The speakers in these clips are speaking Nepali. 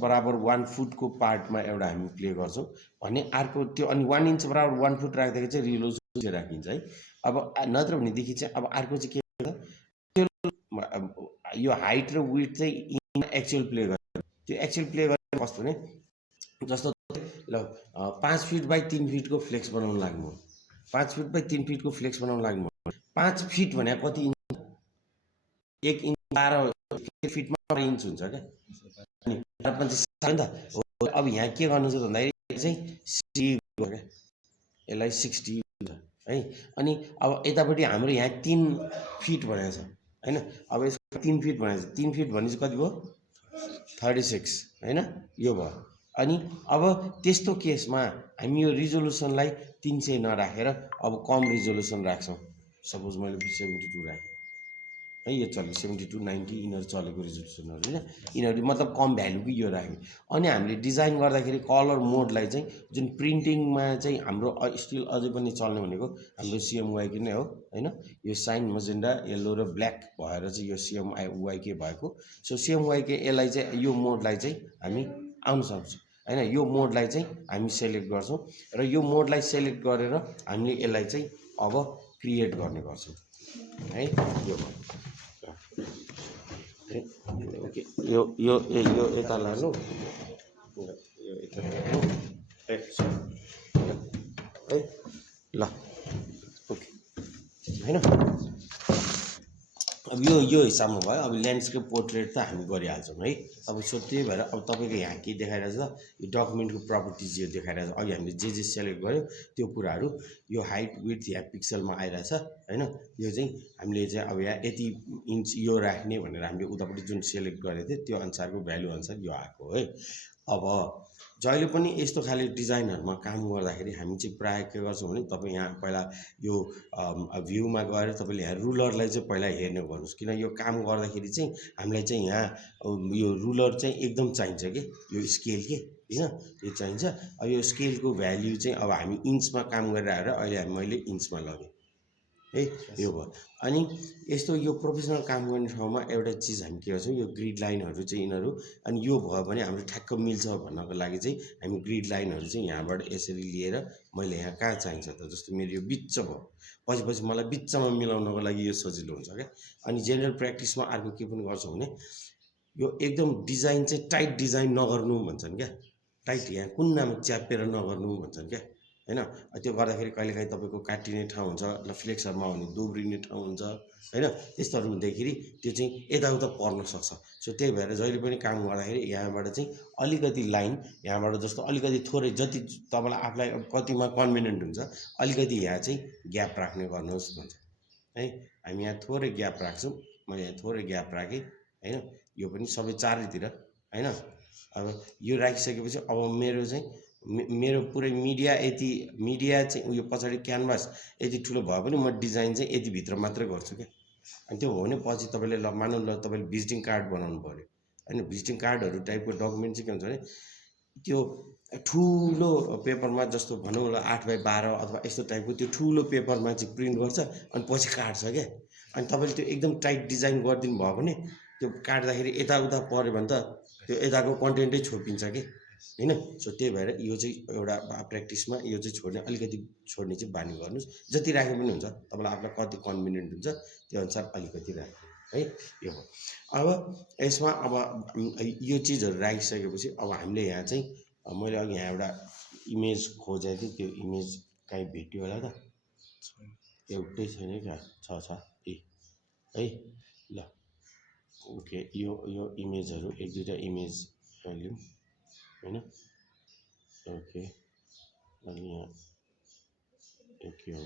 बराबर 1 फुटको पार्टमा एउटा हामी प्ले गर्छौँ भने अर्को त्यो अनि 1 इंच बराबर 1 फुट राख्दाखेरि चाहिँ रिजोल्युसन राखिन्छ है। अब नत्र भनेदेखि चाहिँ अब अर्को चाहिँ के यो हाइट र विड्थ चाहिँ एक्चुअल प्ले गर्छ। त्यो एक्चुअल प्ले गर्ने कस्तो भने जस्तो ल 5 फिट बाई 3 फिटको फ्लेक्स बनाउन लाग्नु 5 फिट बाई 3 फिटको फ्लेक्स बनाउन लाग्नु 5 फिट भने कति इंच 1 इंच 12 फिटमा 12 इंच हुन्छ क्या अनि 55 त अब यहाँ के गर्नु छ भन्दाखेरि चाहिँ 60 क्या यसलाई 60 है। अनि अब यतापट्टि हाम्रो यहाँ 3 फिट भनेको छ हैन। अब यसको 3 फिट भनेको छ 3 फिट भने चाहिँ कति भयो 36 हैन यो भयो। अनि अब त्यस्तो केसमा हामी यो रिजोल्युसनलाई 300 नराखेर अब कम रिजोल्युसन राख्छौँ। सपोज मैले 72 राखेँ है यो चल्यो 72 90 यिनीहरू चलेको रिजोल्युसनहरू हैन यिनीहरू मतलब कम भ्यालुको यो राख्ने। अनि हामीले डिजाइन गर्दाखेरि कलर मोडलाई चाहिँ जुन प्रिन्टिङमा चाहिँ हाम्रो स्टिल अझै पनि चल्ने भनेको हाम्रो CMYK नै हो हैन। यो साइन मजेन्डा येल्लो र ब्ल्याक भएर चाहिँ यो CMYK भएको। सो CMYK यसलाई चाहिँ यो मोडलाई चाहिँ हामी आउन सक्छौँ हैन। यो मोडलाई चाहिँ हामी सेलेक्ट गर्छौँ र यो मोडलाई सेलेक्ट गरेर हामीले यसलाई चाहिँ अब क्रिएट गर्ने गर्छौँ है। यो ओके यो यो यो यता लानु यो यता लानु है ल ओके हैन। अब यो हिसाबमा भयो। अब ल्यान्डस्केप पोर्ट्रेट त हामी गरिहाल्छौँ है। अब सो त्यही भएर अब तपाईँको यहाँ के देखाइरहेछ यो डकुमेन्टको प्रपर्टिज यो देखाइरहेछ। अघि हामीले जे सेलेक्ट गर्यो त्यो कुराहरू यो हाइट विड्थ यहाँ पिक्सलमा आइरहेछ हैन। यो चाहिँ हामीले चाहिँ अब यहाँ यति इन्च यो राख्ने भनेर हामीले उतापट्टि जुन सेलेक्ट गरेको थियो त्यो अनुसारको भ्यालु अनुसार यो आएको है। अब जहिले पनि यस्तो खाले डिजाइनहरुमा काम गर्दाखेरि हामी चाहिँ प्राय के गर्छौँ भने तपाईँ यहाँ पहिला यो भ्यूमा गएर तपाईँले यहाँ रुलरलाई चाहिँ पहिला हेर्ने गर्नुहोस्। किन यो काम गर्दाखेरि चाहिँ हामीलाई चाहिँ यहाँ यो रुलर चाहिँ एकदम चाहिन्छ कि यो स्केल के हैन यो चाहिन्छ। अब यो स्केलको भ्याल्यु चाहिँ अब हामी इन्चमा काम गरेर आएर अहिले मैले इन्चमा लगेँ है यो भयो। अनि यस्तो यो प्रोफेसनल काम गर्ने ठाउँमा एउटा चिज हामी के गर्छौँ यो ग्रिड लाइनहरू चाहिँ यिनीहरू अनि यो भयो भने हाम्रो ठ्याक्क मिल्छ भन्नको लागि चाहिँ हामी ग्रिड लाइनहरू चाहिँ यहाँबाट यसरी लिएर मैले यहाँ कहाँ चाहिन्छ त जस्तो मेरो यो बिच्च भयो पछि मलाई बिच्चमा मिलाउनको लागि यो सजिलो हुन्छ क्या। अनि जेनरल प्र्याक्टिसमा अर्को के पनि गर्छौँ भने यो एकदम डिजाइन चाहिँ टाइट डिजाइन नगर्नु भन्छन् क्या। टाइट यहाँ कुन्नामा च्यापेर नगर्नु भन्छन् क्या हैन। त्यो गर्दाखेरि कहिलेकाहीँ तपाईँको काटिने ठाउँ हुन्छ ल फ्लेक्सरमा हो भने दोब्रिने ठाउँ हुन्छ हैन। त्यस्तोहरू हुँदाखेरि त्यो चाहिँ यताउता पर्न सक्छ। सो त्यही भएर जहिले पनि काम गर्दाखेरि यहाँबाट चाहिँ अलिकति लाइन यहाँबाट जस्तो अलिकति थोरै जति तपाईँलाई आफूलाई कतिमा कन्भिनियन्ट हुन्छ अलिकति यहाँ चाहिँ ग्याप राख्ने गर्नुहोस् भन्छ है। हामी यहाँ थोरै ग्याप राख्छौँ। मैले यहाँ थोरै ग्याप राखेँ हैन। यो पनि सबै चारैतिर हैन। अब यो राखिसकेपछि अब मेरो चाहिँ मेरो पुरै मिडिया यति मिडिया चाहिँ उयो पछाडि क्यानभास यति ठुलो भयो भने म डिजाइन चाहिँ यति भित्र मात्रै गर्छु क्या। अनि त्यो हो भने पछि तपाईँले ल मानौँ ल तपाईँले भिजिटिङ कार्ड बनाउनु पऱ्यो हैन। भिजिटिङ कार्डहरू टाइपको डकुमेन्ट चाहिँ के हुन्छ भने त्यो ठुलो पेपरमा जस्तो भनौँ ल 8x12 अथवा यस्तो टाइपको त्यो ठुलो पेपरमा चाहिँ प्रिन्ट गर्छ अनि पछि काट्छ क्या। अनि तपाईँले त्यो एकदम टाइट डिजाइन गरिदिनु भयो भने त्यो काट्दाखेरि यताउता पऱ्यो भने त त्यो यताको कन्टेन्टै छोपिन्छ कि हैन। सो त्यही भएर यो चाहिँ एउटा प्र्याक्टिसमा यो चाहिँ छोड्ने अलिकति छोड्ने चाहिँ बानी गर्नुहोस्। जति राखे पनि हुन्छ तपाईँलाई आफूलाई कति कन्भिनियन्ट हुन्छ त्यो अनुसार अलिकति राख्नु है यो हो। अब यसमा अब यो चिजहरू राखिसकेपछि अब हामीले यहाँ चाहिँ मैले अघि यहाँ एउटा इमेज खोजेको थिएँ त्यो इमेज कहीँ भेट्यो होला त एउटै छैन क्या छ ए है ल ओके यो इमेजहरू एक दुईवटा इमेज लिउँ हैन। ओके अनि यहाँ के हो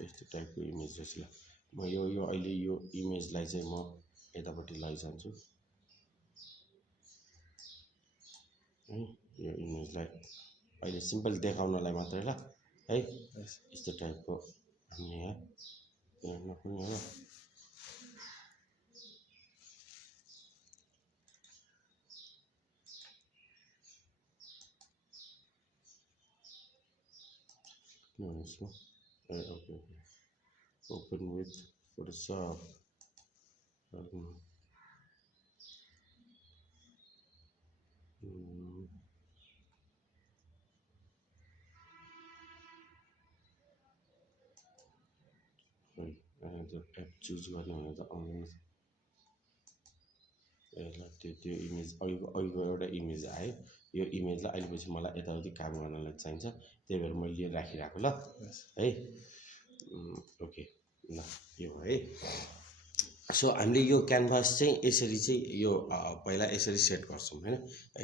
यस्तो टाइपको इमेज जस्तो ल म यो अहिले यो इमेजलाई चाहिँ म यतापट्टि लैजान्छु है। यो इमेजलाई अहिले सिम्पल देखाउनलाई मात्रै ल है। यस्तो टाइपको हामीले यहाँ नकुनै हो okay open with Photoshop app choose गर्ने भने त आउँदैन ल त्यो इमेज अघिको एउटा इमेज आयो यो इमेजलाई अहिलेपछि मलाई यताउति काम गर्नलाई चाहिन्छ त्यही भएर मैले लिएर राखिरहेको ल है ओके ल यो है सो हामीले यो क्यानभास चाहिँ यसरी चाहिँ यो पहिला यसरी सेट गर्छौँ हैन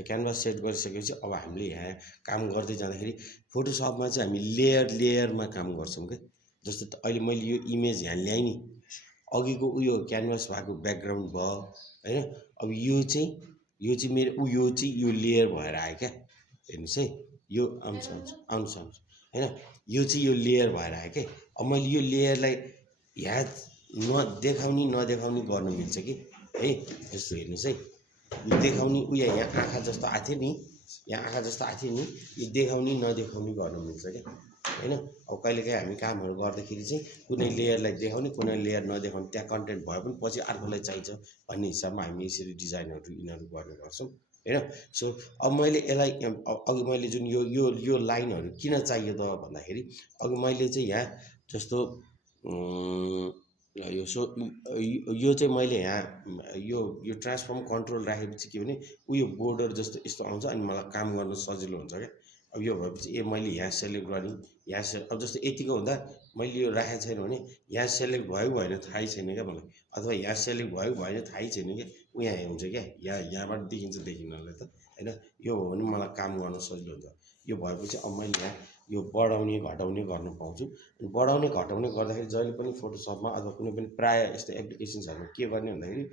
क्यानभास सेट गरिसकेपछि अब हामीले यहाँ काम गर्दै जाँदाखेरि फोटोसपमा चाहिँ हामी लेयरमा काम गर्छौँ के जस्तो अहिले मैले यो इमेज यहाँ ल्याएँ नि अघिको उयो क्यानभास भएको ब्याकग्राउन्ड भयो हैन अब यो चाहिँ मेरो यो चाहिँ यो लेयर भएर आयो क्या हेर्नुहोस् है यो आउँछ हैन यो चाहिँ यो लेयर भएर आयो क्या अब मैले यो लेयरलाई यहाँ नदेखाउने गर्न मिल्छ कि है यस्तो हेर्नुहोस् है यो देखाउने उयो यहाँ आँखा जस्तो आएको थियो नि यहाँ आँखा जस्तो आएको थियो नि यो देखाउने नदेखाउने गर्न मिल्छ क्या हैन अब कहिलेकाहीँ हामी कामहरू गर्दाखेरि चाहिँ कुनै लेयरलाई देखाउने कुनै लेयर नदेखाउने त्यहाँ कन्टेन्ट भए पनि पछि अर्कोलाई चाहिन्छ भन्ने हिसाबमा हामी यसरी डिजाइनहरू यिनीहरू गर्ने गर्छौँ हैन सो अब मैले यसलाई अघि मैले जुन यो लाइनहरू किन चाहियो त भन्दाखेरि अघि मैले चाहिँ यहाँ जस्तो यो चाहिँ मैले यहाँ यो ट्रान्सफर्म कन्ट्रोल राखेपछि के भने उयो बोर्डर जस्तो यस्तो आउँछ अनि मलाई काम गर्न सजिलो हुन्छ क्या अब यो भएपछि मैले यहाँ सेलेक्ट गरेँ यहाँ अब जस्तो यतिको हुँदा मैले यो राखेको छैन भने यहाँ सेलेक्ट भयो भएन थाहै छैन क्या मलाई अथवा यहाँ सेलेक्ट भयो भएन थाहै छैन क्या ऊ यहाँ हुन्छ क्या यहाँबाट देखिन्छ देखिनलाई त हैन यो हो भने मलाई काम गर्न सजिलो हुन्छ यो भएपछि अब मैले यहाँ यो बढाउने घटाउने गर्न पाउँछु अनि बढाउने घटाउने गर्दाखेरि जहिले पनि फोटोसपमा अथवा कुनै पनि प्रायः यस्तो एप्लिकेसन्सहरूमा के गर्ने भन्दाखेरि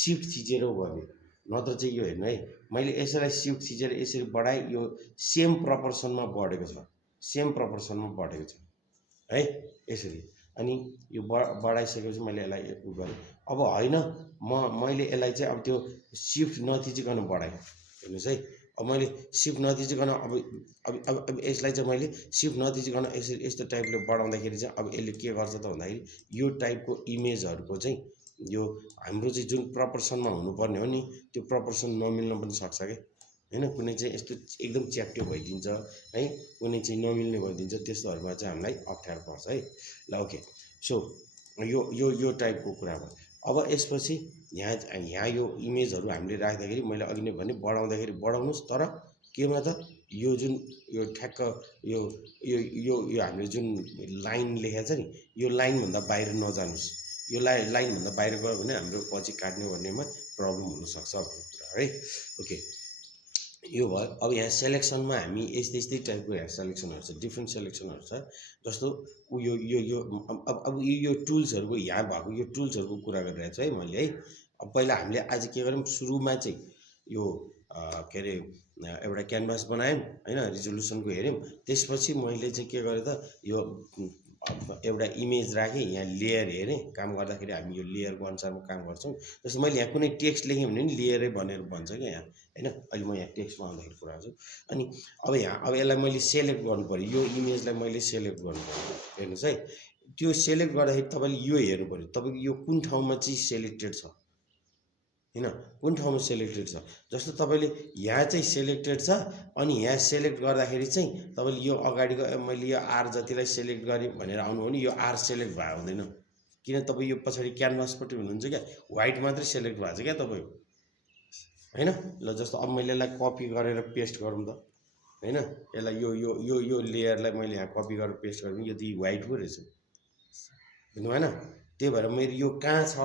सिफ्ट थिचेर गर्ने नत्र चाहिँ यो हेर्नु है मैले यसैलाई सिफ्ट थिचेर यसरी बढाएँ यो सेम प्रपोर्सनमा बढेको छ है यसरी अनि यो बढाइसकेपछि मैले यसलाई उ गरेँ अब होइन मैले यसलाई चाहिँ अब त्यो सिफ्ट नथिचिकन बढाएँ हेर्नुहोस् है अब मैले सिफ्ट नथिचिकन अब यसलाई चाहिँ मैले सिफ्ट नथिचिकन यसरी यस्तो टाइपले बढाउँदाखेरि चाहिँ अब यसले के गर्छ त भन्दाखेरि यो टाइपको इमेजहरूको चाहिँ यो हाम्रो चाहिँ जुन प्रपोर्सनमा हुनुपर्ने हो नि त्यो प्रपोर्सन नमिल्न पनि सक्छ क्या हैन कुनै चाहिँ यस्तो एकदम च्याप्टो भइदिन्छ है कुनै चाहिँ नमिल्ने भइदिन्छ त्यस्तोहरूमा चाहिँ हामीलाई अप्ठ्यारो पर्छ है ल ओके सो यो टाइपको कुरा भयो अब यसपछि यहाँ यो इमेजहरू हामीले राख्दाखेरि मैले अघि नै भने बढाउँदाखेरि बढाउनुहोस् तर केमा त यो जुन यो ठ्याक्क यो हामीले जुन लाइन लेखेको छ नि यो लाइनभन्दा बाहिर नजानुहोस् यो लाइनभन्दा बाहिर गयो भने हाम्रो पछि काट्ने भन्नेमा प्रब्लम हुनसक्छ भन्ने कुरा है ओके यो भयो अब यहाँ सेलेक्सनमा हामी यस्तै टाइपको यहाँ सेलेक्सनहरू छ डिफ्रेन्ट सेलेक्सनहरू छ जस्तो यो अब यो टुल्सहरूको यहाँ भएको यो टुल्सहरूको कुरा गरिरहेको छु है मैले है अब पहिला हामीले आज के गर्यौँ सुरुमा चाहिँ यो के अरे एउटा क्यानभास बनायौँ हैन रिजोल्युसनको हेऱ्यौँ त्यसपछि मैले चाहिँ के गरेँ त यो एउटा इमेज राखेँ यहाँ लेयर हेरेँ काम गर्दाखेरि हामी यो लेयरको अनुसारमा काम गर्छौँ जस्तो मैले यहाँ कुनै टेक्स्ट लेखेँ भने नि लेयरै भनेर भन्छ क्या यहाँ हैन अहिले म यहाँ टेक्स्टमा आउँदाखेरि कुरा गर्छु अनि अब यसलाई मैले सेलेक्ट गर्नु पऱ्यो यो इमेजलाई मैले सेलेक्ट गर्नु पऱ्यो हेर्नुहोस् है त्यो सेलेक्ट गर्दाखेरि तपाईँले यो हेर्नु पऱ्यो तपाईँको यो कुन ठाउँमा चाहिँ सेलेक्टेड छ हैन कुन ठाउँमा सेलेक्टेड छ जस्तो तपाईँले यहाँ चाहिँ सेलेक्टेड छ अनि यहाँ सेलेक्ट गर्दाखेरि चाहिँ तपाईँले यो अगाडिको मैले यो आर जतिलाई सेलेक्ट गरेँ भनेर आउनु भने यो आर सेलेक्ट भयो हुँदैन किन तपाईँ यो पछाडि क्यानभासपट्टि हुनुहुन्छ क्या व्हाइट मात्रै सेलेक्ट भएको छ क्या तपाईँको हैन ल जस्तो अब मैले यसलाई कपी गरेर पेस्ट गरौँ त हैन यसलाई यो लेयरलाई मैले यहाँ कपी गरेर पेस्ट गरेँ यो त व्हाइट पो रहेछ बुझ्नु भएन त्यही भएर मेरो यो कहाँ छ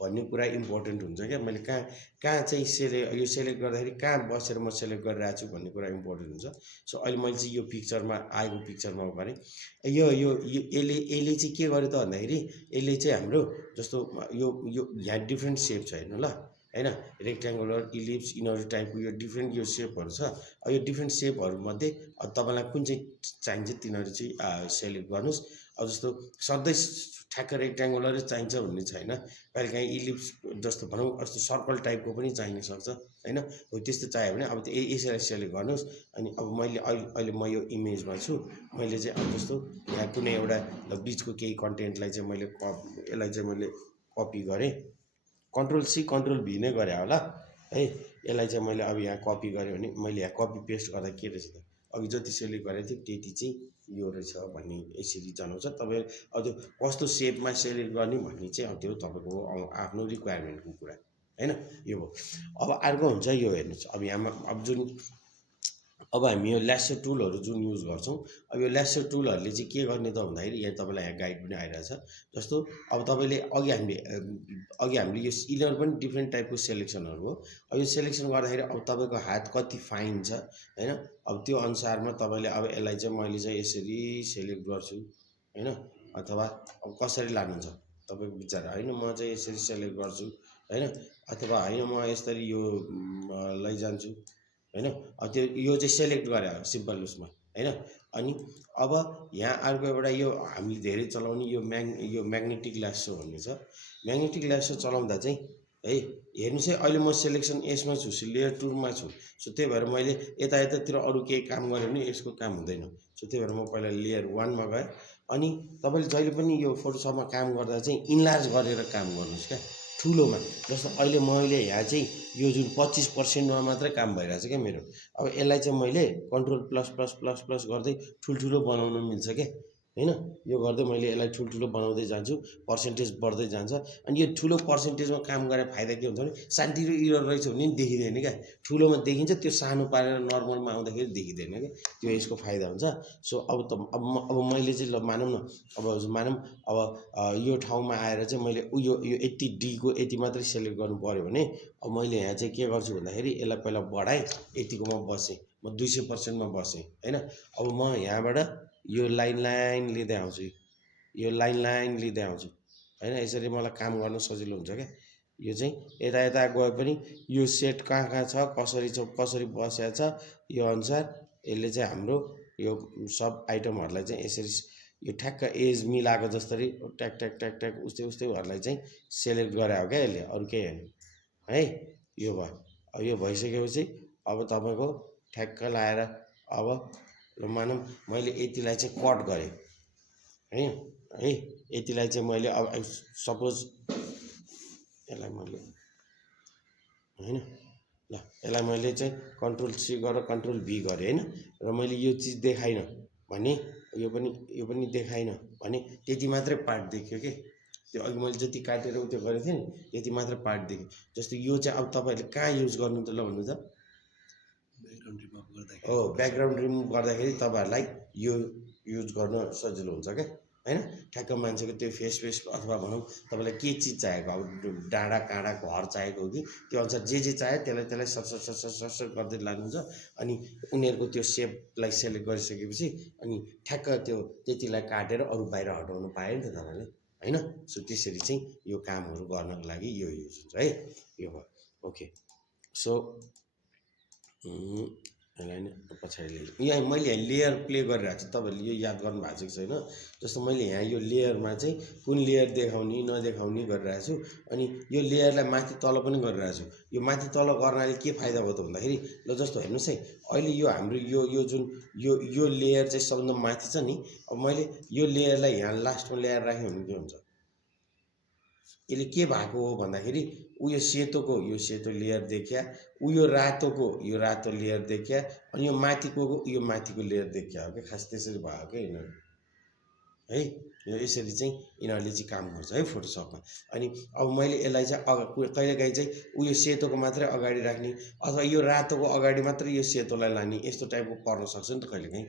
भन्ने कुरा इम्पोर्टेन्ट हुन्छ क्या मैले कहाँ चाहिँ यो सेलेक्ट गर्दाखेरि कहाँ बसेर म सेलेक्ट गरिरहेको छु भन्ने कुरा इम्पोर्टेन्ट हुन्छ सो अहिले मैले चाहिँ यो पिक्चरमा आएको पिक्चरमा गरेँ यसले चाहिँ के गर्यो त भन्दाखेरि यसले चाहिँ हाम्रो जस्तो यो यहाँ डिफ्रेन्ट सेप छ हेर्नु ल हैन रेक्ट्याङ्गुलर इलिप्स यिनीहरू टाइपको यो डिफ्रेन्ट यो सेपहरू छ यो डिफ्रेन्ट सेपहरूमध्ये तपाईँलाई कुन चाहिँ चाहिन्छ तिनीहरू चाहिँ सेलेक्ट गर्नुहोस् अब जस्तो सधैँ ठ्याक्क रेक्ट्याङ्गुलरै चाहिन्छ भन्ने छैन कहिलेकाहीँ इलिप्स जस्तो भनौँ जस्तो सर्कल टाइपको पनि चाहिन सक्छ हैन हो त्यस्तो चाहियो भने अब यसैलाई सेलेक्ट गर्नुहोस् अनि अब मैले अहिले म यो इमेजमा छु मैले चाहिँ अब जस्तो यहाँ कुनै एउटा बिचको केही कन्टेन्टलाई चाहिँ यसलाई चाहिँ मैले कपी गरेँ कन्ट्रोल सी कन्ट्रोल भी नै गरे होला है। यसलाई चाहिँ मैले अब यहाँ कपी गरेँ भने मैले यहाँ कपी पेस्ट गर्दा के रहेछ त अघि जति सेलेक्ट गरेको थिएँ त्यति चाहिँ यो रहेछ भन्ने यसरी जनाउँछ। तपाईँ अब त्यो कस्तो सेपमा सेलेक्ट गर्ने भन्ने चाहिँ अब त्यो तपाईँको आफ्नो रिक्वायरमेन्टको कुरा होइन। यो हो। अब अर्को हुन्छ यो हेर्नुहोस् अब यहाँमा अब जुन अब हामी यो ल्यासर टुलहरू जुन युज गर्छौँ अब यो ल्यासर टुलहरूले चाहिँ के गर्ने त भन्दाखेरि यहाँ तपाईँलाई यहाँ गाइड पनि आइरहेछ। जस्तो अब तपाईँले अघि हामीले यो यिनीहरू पनि डिफ्रेन्ट टाइपको सेलेक्सनहरू हो। अब यो सेलेक्सन गर्दाखेरि अब तपाईँको हात कति फाइन छ होइन, अब त्यो अनुसारमा तपाईँले अब यसलाई चाहिँ मैले चाहिँ यसरी सेलेक्ट गर्छु होइन, अथवा अब कसरी लानुहुन्छ तपाईँको विचार होइन। म चाहिँ यसरी सेलेक्ट गर्छु होइन, अथवा होइन म यसरी यो लैजान्छु होइन। अब त्यो यो चाहिँ सेलेक्ट गरे सिम्पल उसमा होइन। अनि अब यहाँ अर्को एउटा यो हामीले धेरै चलाउने यो म्याग्नेटिक ल्यासो भन्ने छ। म्याग्नेटिक ल्यासो चलाउँदा चाहिँ है हेर्नुहोस् है अहिले म सेलेक्सन यसमा छु, लेयर टुरमा छु। सो त्यही भएर मैले यतातिर अरू केही काम गरेँ भने यसको काम हुँदैन। सो त्यही भएर म पहिला लेयर 1मा गएँ। अनि तपाईँले जहिले पनि यो फोटोसपमा काम गर्दा चाहिँ इन्लार्ज गरेर काम गर्नुहोस् क्या, ठुलोमा। जस्तो अहिले मैले यहाँ चाहिँ यो जुन 25%मा मात्रै काम भइरहेछ क्या मेरो। अब यसलाई चाहिँ मैले control plus plus plus plus गर्दै ठुल्ठुलो बनाउन मिल्छ क्या होइन। यो गर्दै मैले यसलाई ठुल्ठुलो बनाउँदै जान्छु, पर्सेन्टेज बढ्दै जान्छ। अनि यो ठुलो पर्सेन्टेजमा काम गरेर फाइदा के हुन्छ भने सानोतिनो इरर रहेछ भने नि देखिँदैन क्या, ठुलोमा देखिन्छ, त्यो सानो पारेर नर्मलमा आउँदाखेरि देखिँदैन क्या, त्यो यसको फाइदा हुन्छ। सो अब मैले चाहिँ ल मानौँ न अब अब यो ठाउँमा आएर चाहिँ मैले यो 80D को यति मात्रै सेलेक्ट गर्नु पऱ्यो भने अब मैले यहाँ चाहिँ के गर्छु भन्दाखेरि यसलाई पहिला बढाएँ, यतिकोमा बसेँ, म 200%मा बसेँ होइन। अब म यहाँबाट यो लाइन लिँदै आउँछु, यो लाइन लिँदै आउँछु होइन। यसरी मलाई काम गर्न सजिलो हुन्छ क्या। यो चाहिँ यता गए पनि यो सेट कहाँ छ कसरी बसेको छ यो अनुसार यसले चाहिँ हाम्रो यो सब आइटमहरूलाई चाहिँ यसरी यो ठ्याक्क एज मिलाएको जसरी ट्याक ट्याक ट्याक ट्याक उस्तैहरूलाई चाहिँ सेलेक्ट गरे हो क्या यसले, अरू केही होइन है। यो भयो। अब यो भइसकेपछि अब तपाईँको ठ्याक्क लाएर अब मानौँ मैले यतिलाई चाहिँ कट गरेँ है यतिलाई चाहिँ मैले अब सपोज यसलाई मैले होइन ल यसलाई मैले चाहिँ कन्ट्रोल C गरेर कन्ट्रोल V गरेँ होइन। र मैले यो चिज देखाइनँ भने यो पनि देखाइनँ भने त्यति मात्रै पार्ट देखियो कि, त्यो अघि मैले जति काटेर त्यो गरेको थिएँ नि त्यति मात्रै पार्ट देख्यो। जस्तो यो चाहिँ अब तपाईँहरूले कहाँ युज गर्नु त ल भन्नु त, हो ब्याकग्राउन्ड रिमुभ गर्दाखेरि तपाईँहरूलाई यो युज गर्न सजिलो हुन्छ क्या होइन। ठ्याक्क मान्छेको त्यो फेस अथवा भनौँ तपाईँलाई के चिज चाहिएको, अब डाँडा काँडा घर चाहिएको हो कि त्यो अनुसार जे चाह्यो त्यसलाई सट गर्दै लानुहुन्छ। अनि उनीहरूको त्यो सेपलाई सेलेक्ट गरिसकेपछि अनि ठ्याक्क त्यो त्यतिलाई काटेर अरू बाहिर हटाउनु पायो नि त तपाईँले होइन। सो त्यसरी चाहिँ यो कामहरू गर्नको लागि यो युज हुन्छ है। यो भयो ओके। सो यसलाई नै पछाडि यहाँ मैले यहाँ लेयर प्ले गरिरहेको छु, तपाईँहरूले यो याद गर्नु भएको छ कि छैन। जस्तो मैले यहाँ यो लेयरमा चाहिँ कुन लेयर देखाउने नदेखाउने गरिरहेको छु। अनि यो लेयरलाई माथि तल पनि गरिरहेको छु। यो माथि तल गर्नाले के फाइदा भयो त भन्दाखेरि ल जस्तो हेर्नुहोस् है अहिले यो हाम्रो यो जुन यो लेयर चाहिँ सबभन्दा माथि छ नि। अब मैले यो लेयरलाई यहाँ लास्टमा ल्याएर राखेँ भने के हुन्छ, यसले के भएको हो भन्दाखेरि यो सेतोको यो सेतो लेयर देखिया, यो रातोको यो रातो लेयर देखिया, अनि यो माथिको यो माथिको लेयर देखिया हो क्या। खास त्यसरी भयो क्या यिनीहरू है। यो यसरी चाहिँ यिनीहरूले चाहिँ काम गर्छ है फोटोसपमा। अनि अब मैले यसलाई चाहिँ कहिलेकाहीँ चाहिँ उयो सेतोको मात्रै अगाडि राख्ने अथवा यो रातोको अगाडि मात्रै यो सेतोलाई लाने यस्तो टाइपको पर्न सक्छ नि त कहिलेकाहीँ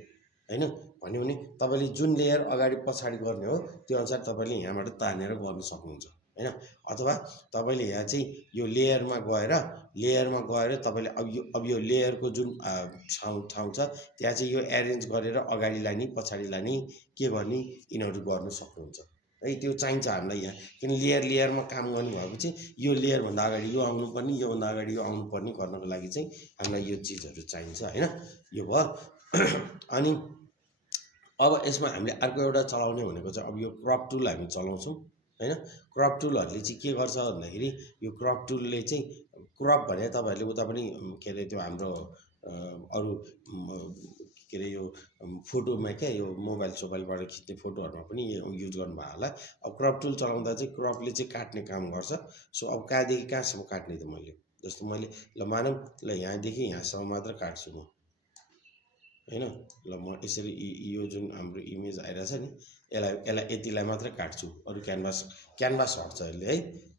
होइन। भन्यो भने तपाईँले जुन लेयर अगाडि पछाडि गर्ने हो त्यो अनुसार तपाईँले यहाँबाट तानेर गर्न सक्नुहुन्छ होइन। अथवा तपाईँले यहाँ चाहिँ यो लेयरमा गएर तपाईँले अब यो लेयरको जुन ठाउँ छ त्यहाँ चाहिँ यो एरेन्ज गरेर अगाडि लाने पछाडि लाने के गर्ने यिनीहरू गर्न सक्नुहुन्छ है। त्यो चाहिन्छ हामीलाई यहाँ, किन लेयरमा काम गर्नु भएपछि यो लेयरभन्दा अगाडि यो आउनुपर्ने, योभन्दा अगाडि यो आउनुपर्ने गर्नको लागि चाहिँ हामीलाई यो चिजहरू चाहिन्छ होइन। यो भयो। अनि अब यसमा हामीले अर्को एउटा चलाउने भनेको चाहिँ अब यो क्रप टुल हामी चलाउँछौँ होइन। क्रप टुलहरूले चाहिँ के गर्छ भन्दाखेरि यो क्रप टुलले चाहिँ क्रप भने तपाईँहरूले उता पनि के अरे त्यो हाम्रो अरू के अरे यो फोटोमा क्या यो मोबाइल सोबाइलबाट खिच्ने फोटोहरूमा पनि युज गर्नुभयो होला। अब क्रप टुल चलाउँदा चाहिँ क्रपले चाहिँ काट्ने काम गर्छ। सो अब कहाँदेखि कहाँसम्म काट्ने त मैले जस्तो मैले ल मानौँ ल यहाँदेखि यहाँसम्म मात्र काट्छु म हैन। ल म यसरी यो जुन हाम्रो इमेज आइरहेछ नि यसलाई यतिलाई मात्र काट्छु, अरू क्यानभास हट्छ यसले है।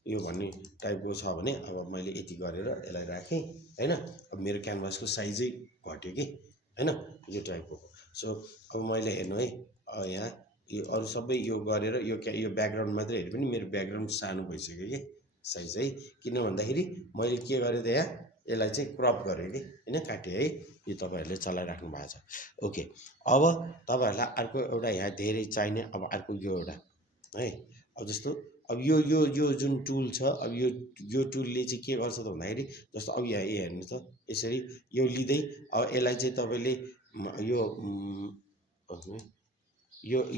यो भन्ने टाइपको छ भने अब मैले यति गरेर यसलाई राखेँ हैन। अब मेरो क्यानभासको साइजै घट्यो कि हैन, यो टाइपको। सो अब मैले हेर्नु है यहाँ यो अरू सबै यो गरेर यो ब्याकग्राउन्ड मात्रै हेरे पनि मेरो ब्याकग्राउन्ड सानो भइसक्यो कि साइज है। किन भन्दाखेरि मैले के गरेँ त यहाँ यसलाई चाहिँ क्रप गरेँ कि हैन, काटेँ है। यो तपाईँहरूले चलाइराख्नु भएको छ। ओके, अब तपाईँहरूलाई अर्को एउटा यहाँ धेरै चाहिने अब अर्को यो एउटा है। अब जस्तो अब यो जुन टुल छ, अब यो टुलले चाहिँ के गर्छ त भन्दाखेरि जस्तो अब यहाँ हेर्नु त यसरी यो लिँदै अब यसलाई चाहिँ तपाईँले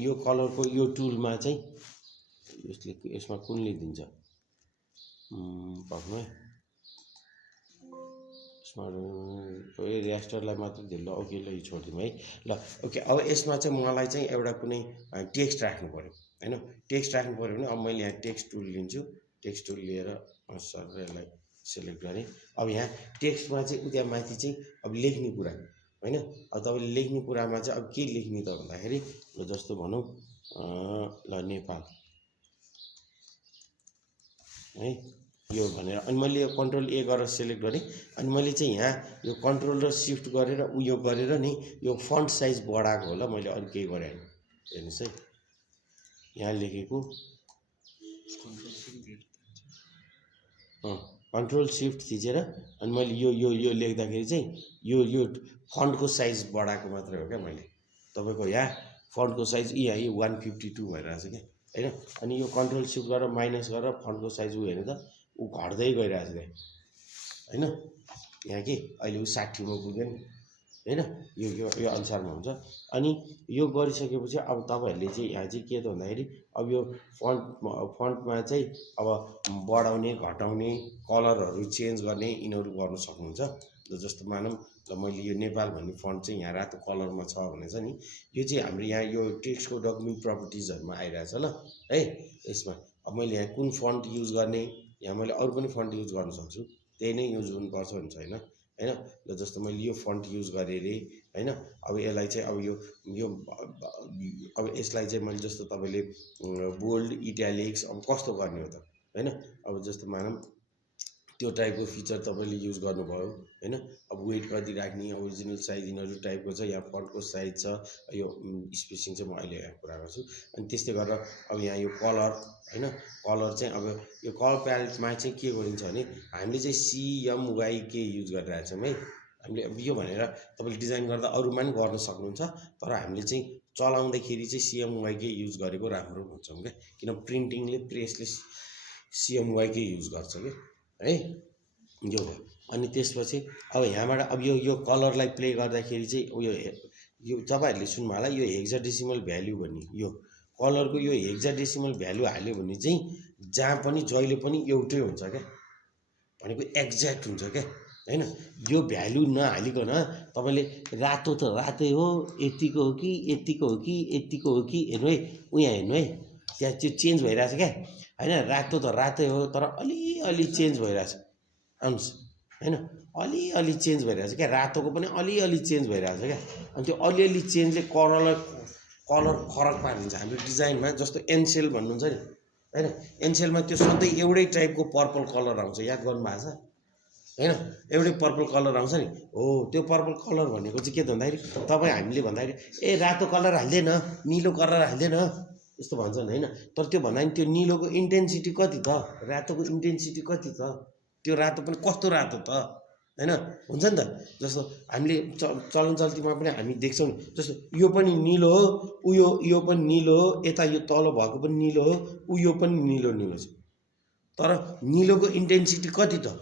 यो कलरको यो टुलमा चाहिँ यसमा कुनले दिन्छ भन्नु है, रेस्टरलाई मात्र दिनु ल। ओके ल, यो छोडिदिउँ है ल। ओके, अब यसमा चाहिँ मलाई चाहिँ एउटा कुनै टेक्स्ट राख्नु पऱ्यो हैन। टेक्स्ट राख्नु पऱ्यो भने अब मैले यहाँ टेक्स्ट टुल लिन्छु। टेक्स्ट टुल लिएर सर यसलाई सेलेक्ट गरेँ। अब यहाँ टेक्स्टमा चाहिँ त्यहाँ माथि चाहिँ अब लेख्ने कुरा हैन। अब तपाईँले लेख्ने कुरामा चाहिँ अब के लेख्ने त भन्दाखेरि जस्तो भनौँ ल नेपाल है यो भनेर, अनि मैले यो कन्ट्रोल ए गरेर सेलेक्ट गरेँ। अनि मैले चाहिँ यहाँ यो कन्ट्रोल र सिफ्ट गरेर उयो गरेर नि यो फन्ट साइज बढाएको होला, मैले अरू केही गरेँ होइन। हेर्नुहोस् है यहाँ लेखेको कन्ट्रोल सिफ्ट थिचेर अनि मैले यो लेख्दाखेरि चाहिँ यो फन्टको साइज बढाएको मात्रै हो क्या मैले। तपाईँको यहाँ फन्टको साइज यहाँ 152 भइरहेछ क्या हैन। अनि यो कन्ट्रोल सिफ्ट गरेर माइनस गरेर फन्टको साइज ऊ हेर्नु त ऊ घट्दै गइरहेछ त्यहाँ हैन। यहाँ कि अहिले ऊ 60 मा पुग्यो नि हैन। यो अनुसारमा हुन्छ। अनि यो गरिसकेपछि अब तपाईँहरूले चाहिँ यहाँ चाहिँ के त भन्दाखेरि अब यो फन्टमा चाहिँ अब बढाउने घटाउने कलरहरू चेन्ज गर्ने यिनीहरू गर्न सक्नुहुन्छ। जस्तो मानौँ ल मैले यो नेपाल भन्ने फन्ट चाहिँ यहाँ रातो कलरमा छ भने चाहिँ नि यो चाहिँ हाम्रो यहाँ यो टेक्स्टको डकुमेन्ट प्रपर्टिजहरूमा आइरहेछ ल है। यसमा अब मैले यहाँ कुन फन्ट युज गर्ने, यहाँ मैले अरू पनि फन्ट युज गर्न सक्छु, त्यही नै युज हुनुपर्छ भन्छ होइन हैन। ल जस्तो मैले यो फन्ट युज गरेँ रे हैन। अब यसलाई चाहिँ अब यो अब यसलाई चाहिँ मैले जस्तो तपाईँले बोल्ड इट्यालिक्स अब कस्तो गर्ने हो त हैन। अब जस्तो मानौँ त्यो टाइपको फिचर तपाईँले युज गर्नुभयो हैन। अब वेट कति राख्ने ओरिजिनल साइज यिनीहरू टाइपको छ। यहाँ फन्टको साइज छ, यो स्पेसिङ चाहिँ म अहिले यहाँ कुरा गर्छु। अनि त्यस्तै गरेर अब यहाँ यो कलर हैन, कलर चाहिँ अब यो कलर प्यालेटमा चाहिँ के गरिन्छ भने हामीले चाहिँ CMYK युज गरिरहेछौँ है। हामीले अब यो भनेर तपाईँले डिजाइन गर्दा अरूमा पनि गर्न सक्नुहुन्छ, तर हामीले चाहिँ चलाउँदाखेरि चाहिँ CMYK युज गरेको राम्रो भन्छौँ क्या। किन प्रिन्टिङले प्रेसले CMYK युज गर्छ कि है यो हो। अनि त्यसपछि अब यहाँबाट अब यो कलरलाई प्ले गर्दाखेरि चाहिँ यो तपाईँहरूले सुन्नु होला यो हेक्साडेसिमल भ्याल्यु भन्ने यो कलरको यो हेक्साडेसिमल भ्याल्यु हाल्यो भने चाहिँ जहाँ पनि जहिले पनि एउटै हुन्छ क्या, भनेको एक्ज्याक्ट हुन्छ क्या हैन। यो भ्याल्यु नहालिकन तपाईँले रातो त रातै हो, यतिको हो कि यतिको हो कि यतिको हो कि हेर्नु है उहाँ हेर्नु है त्यहाँ त्यो चेन्ज भइरहेछ क्या हैन। रातो त रातै हो तर अलि चेन्ज भइरहेछ आउनुहोस् हैन, अलि चेन्ज भइरहेछ क्या। रातोको पनि अलि चेन्ज भइरहेछ क्या। अनि त्यो अलि चेन्जले कलर फरक पारिदिन्छ हाम्रो डिजाइनमा। जस्तो एनसेल भन्नुहुन्छ नि हैन, एनसेलमा त्यो सधैँ एउटै टाइपको पर्पल कलर आउँछ, याद गर्नुभएको छ हैन। एउटै पर्पल कलर आउँछ नि हो। त्यो पर्पल कलर भनेको चाहिँ के त भन्दाखेरि हामीले भन्दाखेरि ए रातो कलर हाल्दैन निलो कलर हाल्दैन यस्तो भन्छन् हैन। तर त्यो भन्दा नि त्यो निलोको इन्टेन्सिटी कति त, रातोको इन्टेन्सिटी कति त, त्यो रातो पनि कस्तो रातो त हैन हुन्छ नि त। जस्तो हामीले चलन चल्तीमा पनि हामी देख्छौँ, जस्तो यो पनि निलो हो, यो पनि निलो हो, यता यो तल भएको पनि निलो हो, यो पनि निलो छ, तर निलोको इन्टेन्सिटी कति त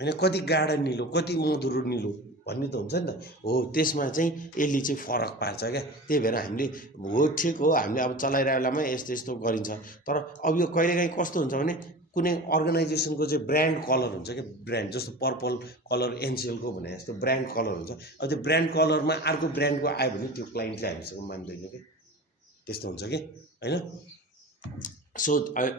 हैन, कति गाढा निलो कति मधुरो निलो भन्ने त हुन्छ नि त हो। त्यसमा चाहिँ यसले चाहिँ फरक पार्छ क्या। त्यही भएर हामीले हो ठिक हो हामीले अब चलाइरहेको बेलामा यस्तो गरिन्छ। तर अब यो कहिलेकाहीँ कस्तो हुन्छ भने कुनै अर्गनाइजेसनको चाहिँ ब्रान्ड कलर हुन्छ क्या, ब्रान्ड जस्तो पर्पल कलर एनसेलको भने जस्तो ब्रान्ड कलर हुन्छ। अब त्यो ब्रान्ड कलरमा अर्को ब्रान्डको आयो भने त्यो क्लाइन्टले हामीसँग मान्दैन क्या, त्यस्तो हुन्छ कि हैन। सो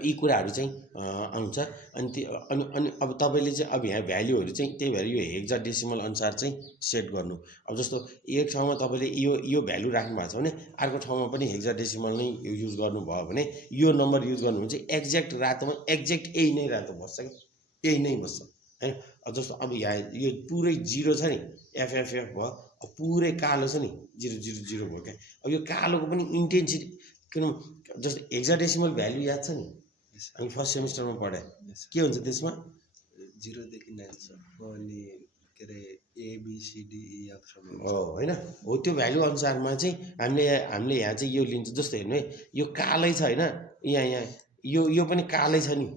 यी कुराहरू चाहिँ आउँछ। अनि त्यो अनि अनि अब तपाईँले चाहिँ अब यहाँ भ्याल्युहरू चाहिँ त्यही भएर यो हेक्साडेसिमल अनुसार चाहिँ सेट गर्नु। अब जस्तो एक ठाउँमा तपाईँले यो भ्यालु राख्नु भएको छ भने अर्को ठाउँमा पनि हेक्साडेसिमल नै युज गर्नुभयो भने यो नम्बर युज गर्नु भने चाहिँ एक्ज्याक्ट रातोमा एक्ज्याक्ट यही नै रातो बस्छ कि यही नै बस्छ होइन। अब जस्तो अब यहाँ यो पुरै जिरो छ नि, एफएफएफ भयो, अब पुरै कालो छ नि, 000 भयो क्या। अब यो कालोको पनि इन्टेन्सिटी किन जस्तो हेक्साडेसिमल भ्यालु याद छ नि, हामी फर्स्ट सेमिस्टरमा पढाएँ, के हुन्छ त्यसमा 0 देखि 9 अनि के अरे ABCDEF हो होइन हो। त्यो भ्यालु अनुसारमा चाहिँ हामीले यहाँ चाहिँ यो लिन्छ। जस्तो हेर्नु है, यो कालै छ होइन, यहाँ यो पनि कालै छ नि,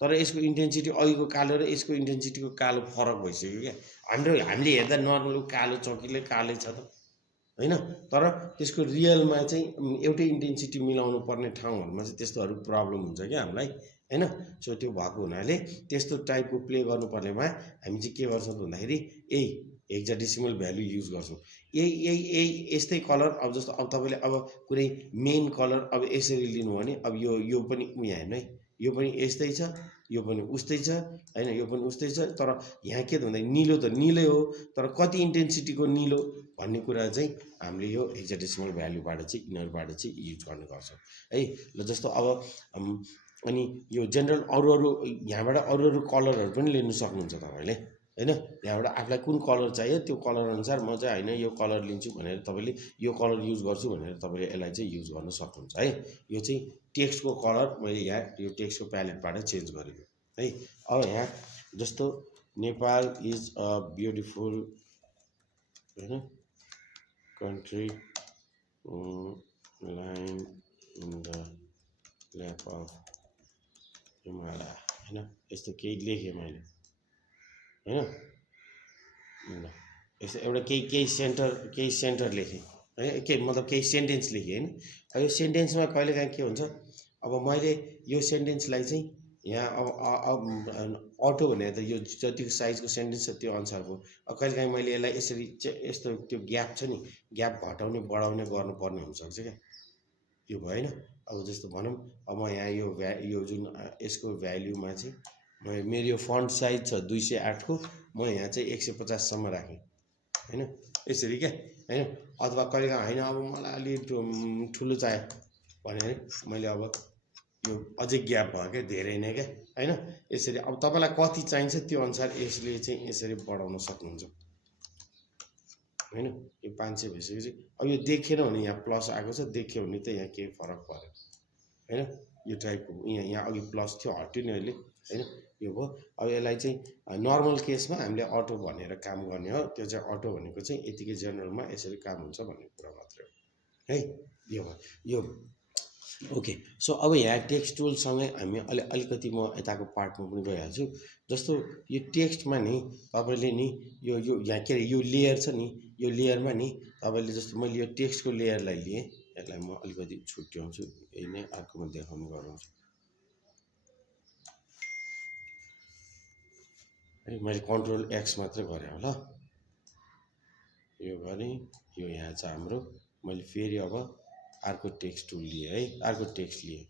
तर यसको इन्टेन्सिटी अघिको कालो र यसको इन्टेन्सिटीको कालो फरक भइसक्यो क्या। हामीले हेर्दा नर्मल कालो चौकीले कालै छ त होइन, तर त्यसको रियलमा चाहिँ एउटै इन्टेन्सिटी मिलाउनु पर्ने ठाउँहरूमा चाहिँ त्यस्तोहरू प्रब्लम हुन्छ क्या हामीलाई होइन। सो त्यो भएको हुनाले त्यस्तो टाइपको प्ले गर्नुपर्नेमा हामी चाहिँ के गर्छौँ भन्दाखेरि यही हेक्साडेसिमल भ्यालु युज गर्छौँ। यही यस्तै कलर। अब जस्तो अब तपाईँले अब कुनै मेन कलर अब यसरी लिनु हो भने अब यो पनि यहाँ हेर्नु है, यो पनि यस्तै छ, यो पनि उस्तै छ होइन, यो पनि उस्तै छ। तर यहाँ के त भन्दा निलो त निलै हो, तर कति इन्टेन्सिटीको निलो भन्ने कुरा चाहिँ हामीले यो हेक्साडेसिमल भ्यालुबाट चाहिँ यिनीहरूबाट चाहिँ युज गर्ने गर्छौँ है। ल जस्तो अब अनि यो जेनरल अरू यहाँबाट अरू कलरहरू पनि लिनु सक्नुहुन्छ तपाईँले होइन। यहाँबाट आफूलाई कुन कलर चाहियो त्यो कलर अनुसार म चाहिँ होइन यो कलर लिन्छु भनेर तपाईँले यो कलर युज गर्छु भनेर तपाईँले यसलाई चाहिँ युज गर्न सक्नुहुन्छ है। यो चाहिँ टेक्स्टको कलर मैले यहाँ यो टेक्स्टको प्यालेटबाट चेन्ज गरेको है। अब यहाँ जस्तो नेपाल इज अ ब्युटिफुल होइन country line in the lap of Himalaya होइन, यस्तो केही लेखेँ मैले होइन। ल यस्तो एउटा केही सेन्टर लेखेँ होइन, मतलब केही सेन्टेन्स लेखेँ होइन। अब यो सेन्टेन्समा कहिलेकाहीँ के हुन्छ, अब मैले यो सेन्टेन्सलाई चाहिँ यहाँ अब अटो भनेर त यो जतिको साइजको सेन्टेन्स छ त्यो अनुसारको। अब कहिलेकाहीँ मैले यसलाई यसरी चाहिँ यस्तो त्यो ग्याप छ नि, ग्याप घटाउने बढाउने गर्नुपर्ने हुनसक्छ क्या, यो भएन। अब जस्तो भनौँ अब म यहाँ यो जुन यसको भ्याल्युमा चाहिँ मेरो यो फन्ट साइज छ 208 को, म यहाँ चाहिँ 150सम्म राखेँ होइन, यसरी क्या होइन। अथवा कहिलेकाहीँ होइन अब मलाई अलि ठुलो चाहियो भने मैले अब यो अझै ग्याप भयो क्या, धेरै नै क्या होइन। यसरी अब तपाईँलाई कति चाहिन्छ त्यो अनुसार यसले चाहिँ यसरी बढाउन सक्नुहुन्छ होइन। यो 500 भइसकेपछि अब यो देखेन भने यहाँ प्लस आएको छ, देख्यो भने त यहाँ केही फरक पऱ्यो होइन। यो टाइपको यहाँ अघि प्लस थियो हट्यो नि अहिले होइन, यो भयो। अब यसलाई चाहिँ नर्मल केसमा हामीले अटो भनेर काम गर्ने हो। त्यो चाहिँ अटो भनेको चाहिँ यतिकै जेनरलमा यसरी काम हुन्छ भन्ने कुरा मात्रै हो है। यो भयो यो ओके। सो अब यहाँ टेक्स्ट टुलसँगै हामी अलिकति म यताको पार्टमा पनि गइहाल्छु। जस्तो यो टेक्स्टमा नि तपाईँले नि यो यहाँ के अरे यो लेयर छ नि, यो लेयरमा नि तपाईँले जस्तो मैले यो टेक्स्टको लेयरलाई लिएँ, यसलाई म अलिकति छुट्याउँछु, यही नै अर्कोमा देखाउनु गराउँछु है। मैले कन्ट्रोल एक्स मात्रै गरेँ होला, यो गरेँ। यो यहाँ छ हाम्रो, मैले फेरि अब अर्को टेक्स्ट टुल लिएँ है, अर्को टेक्स्ट लिएँ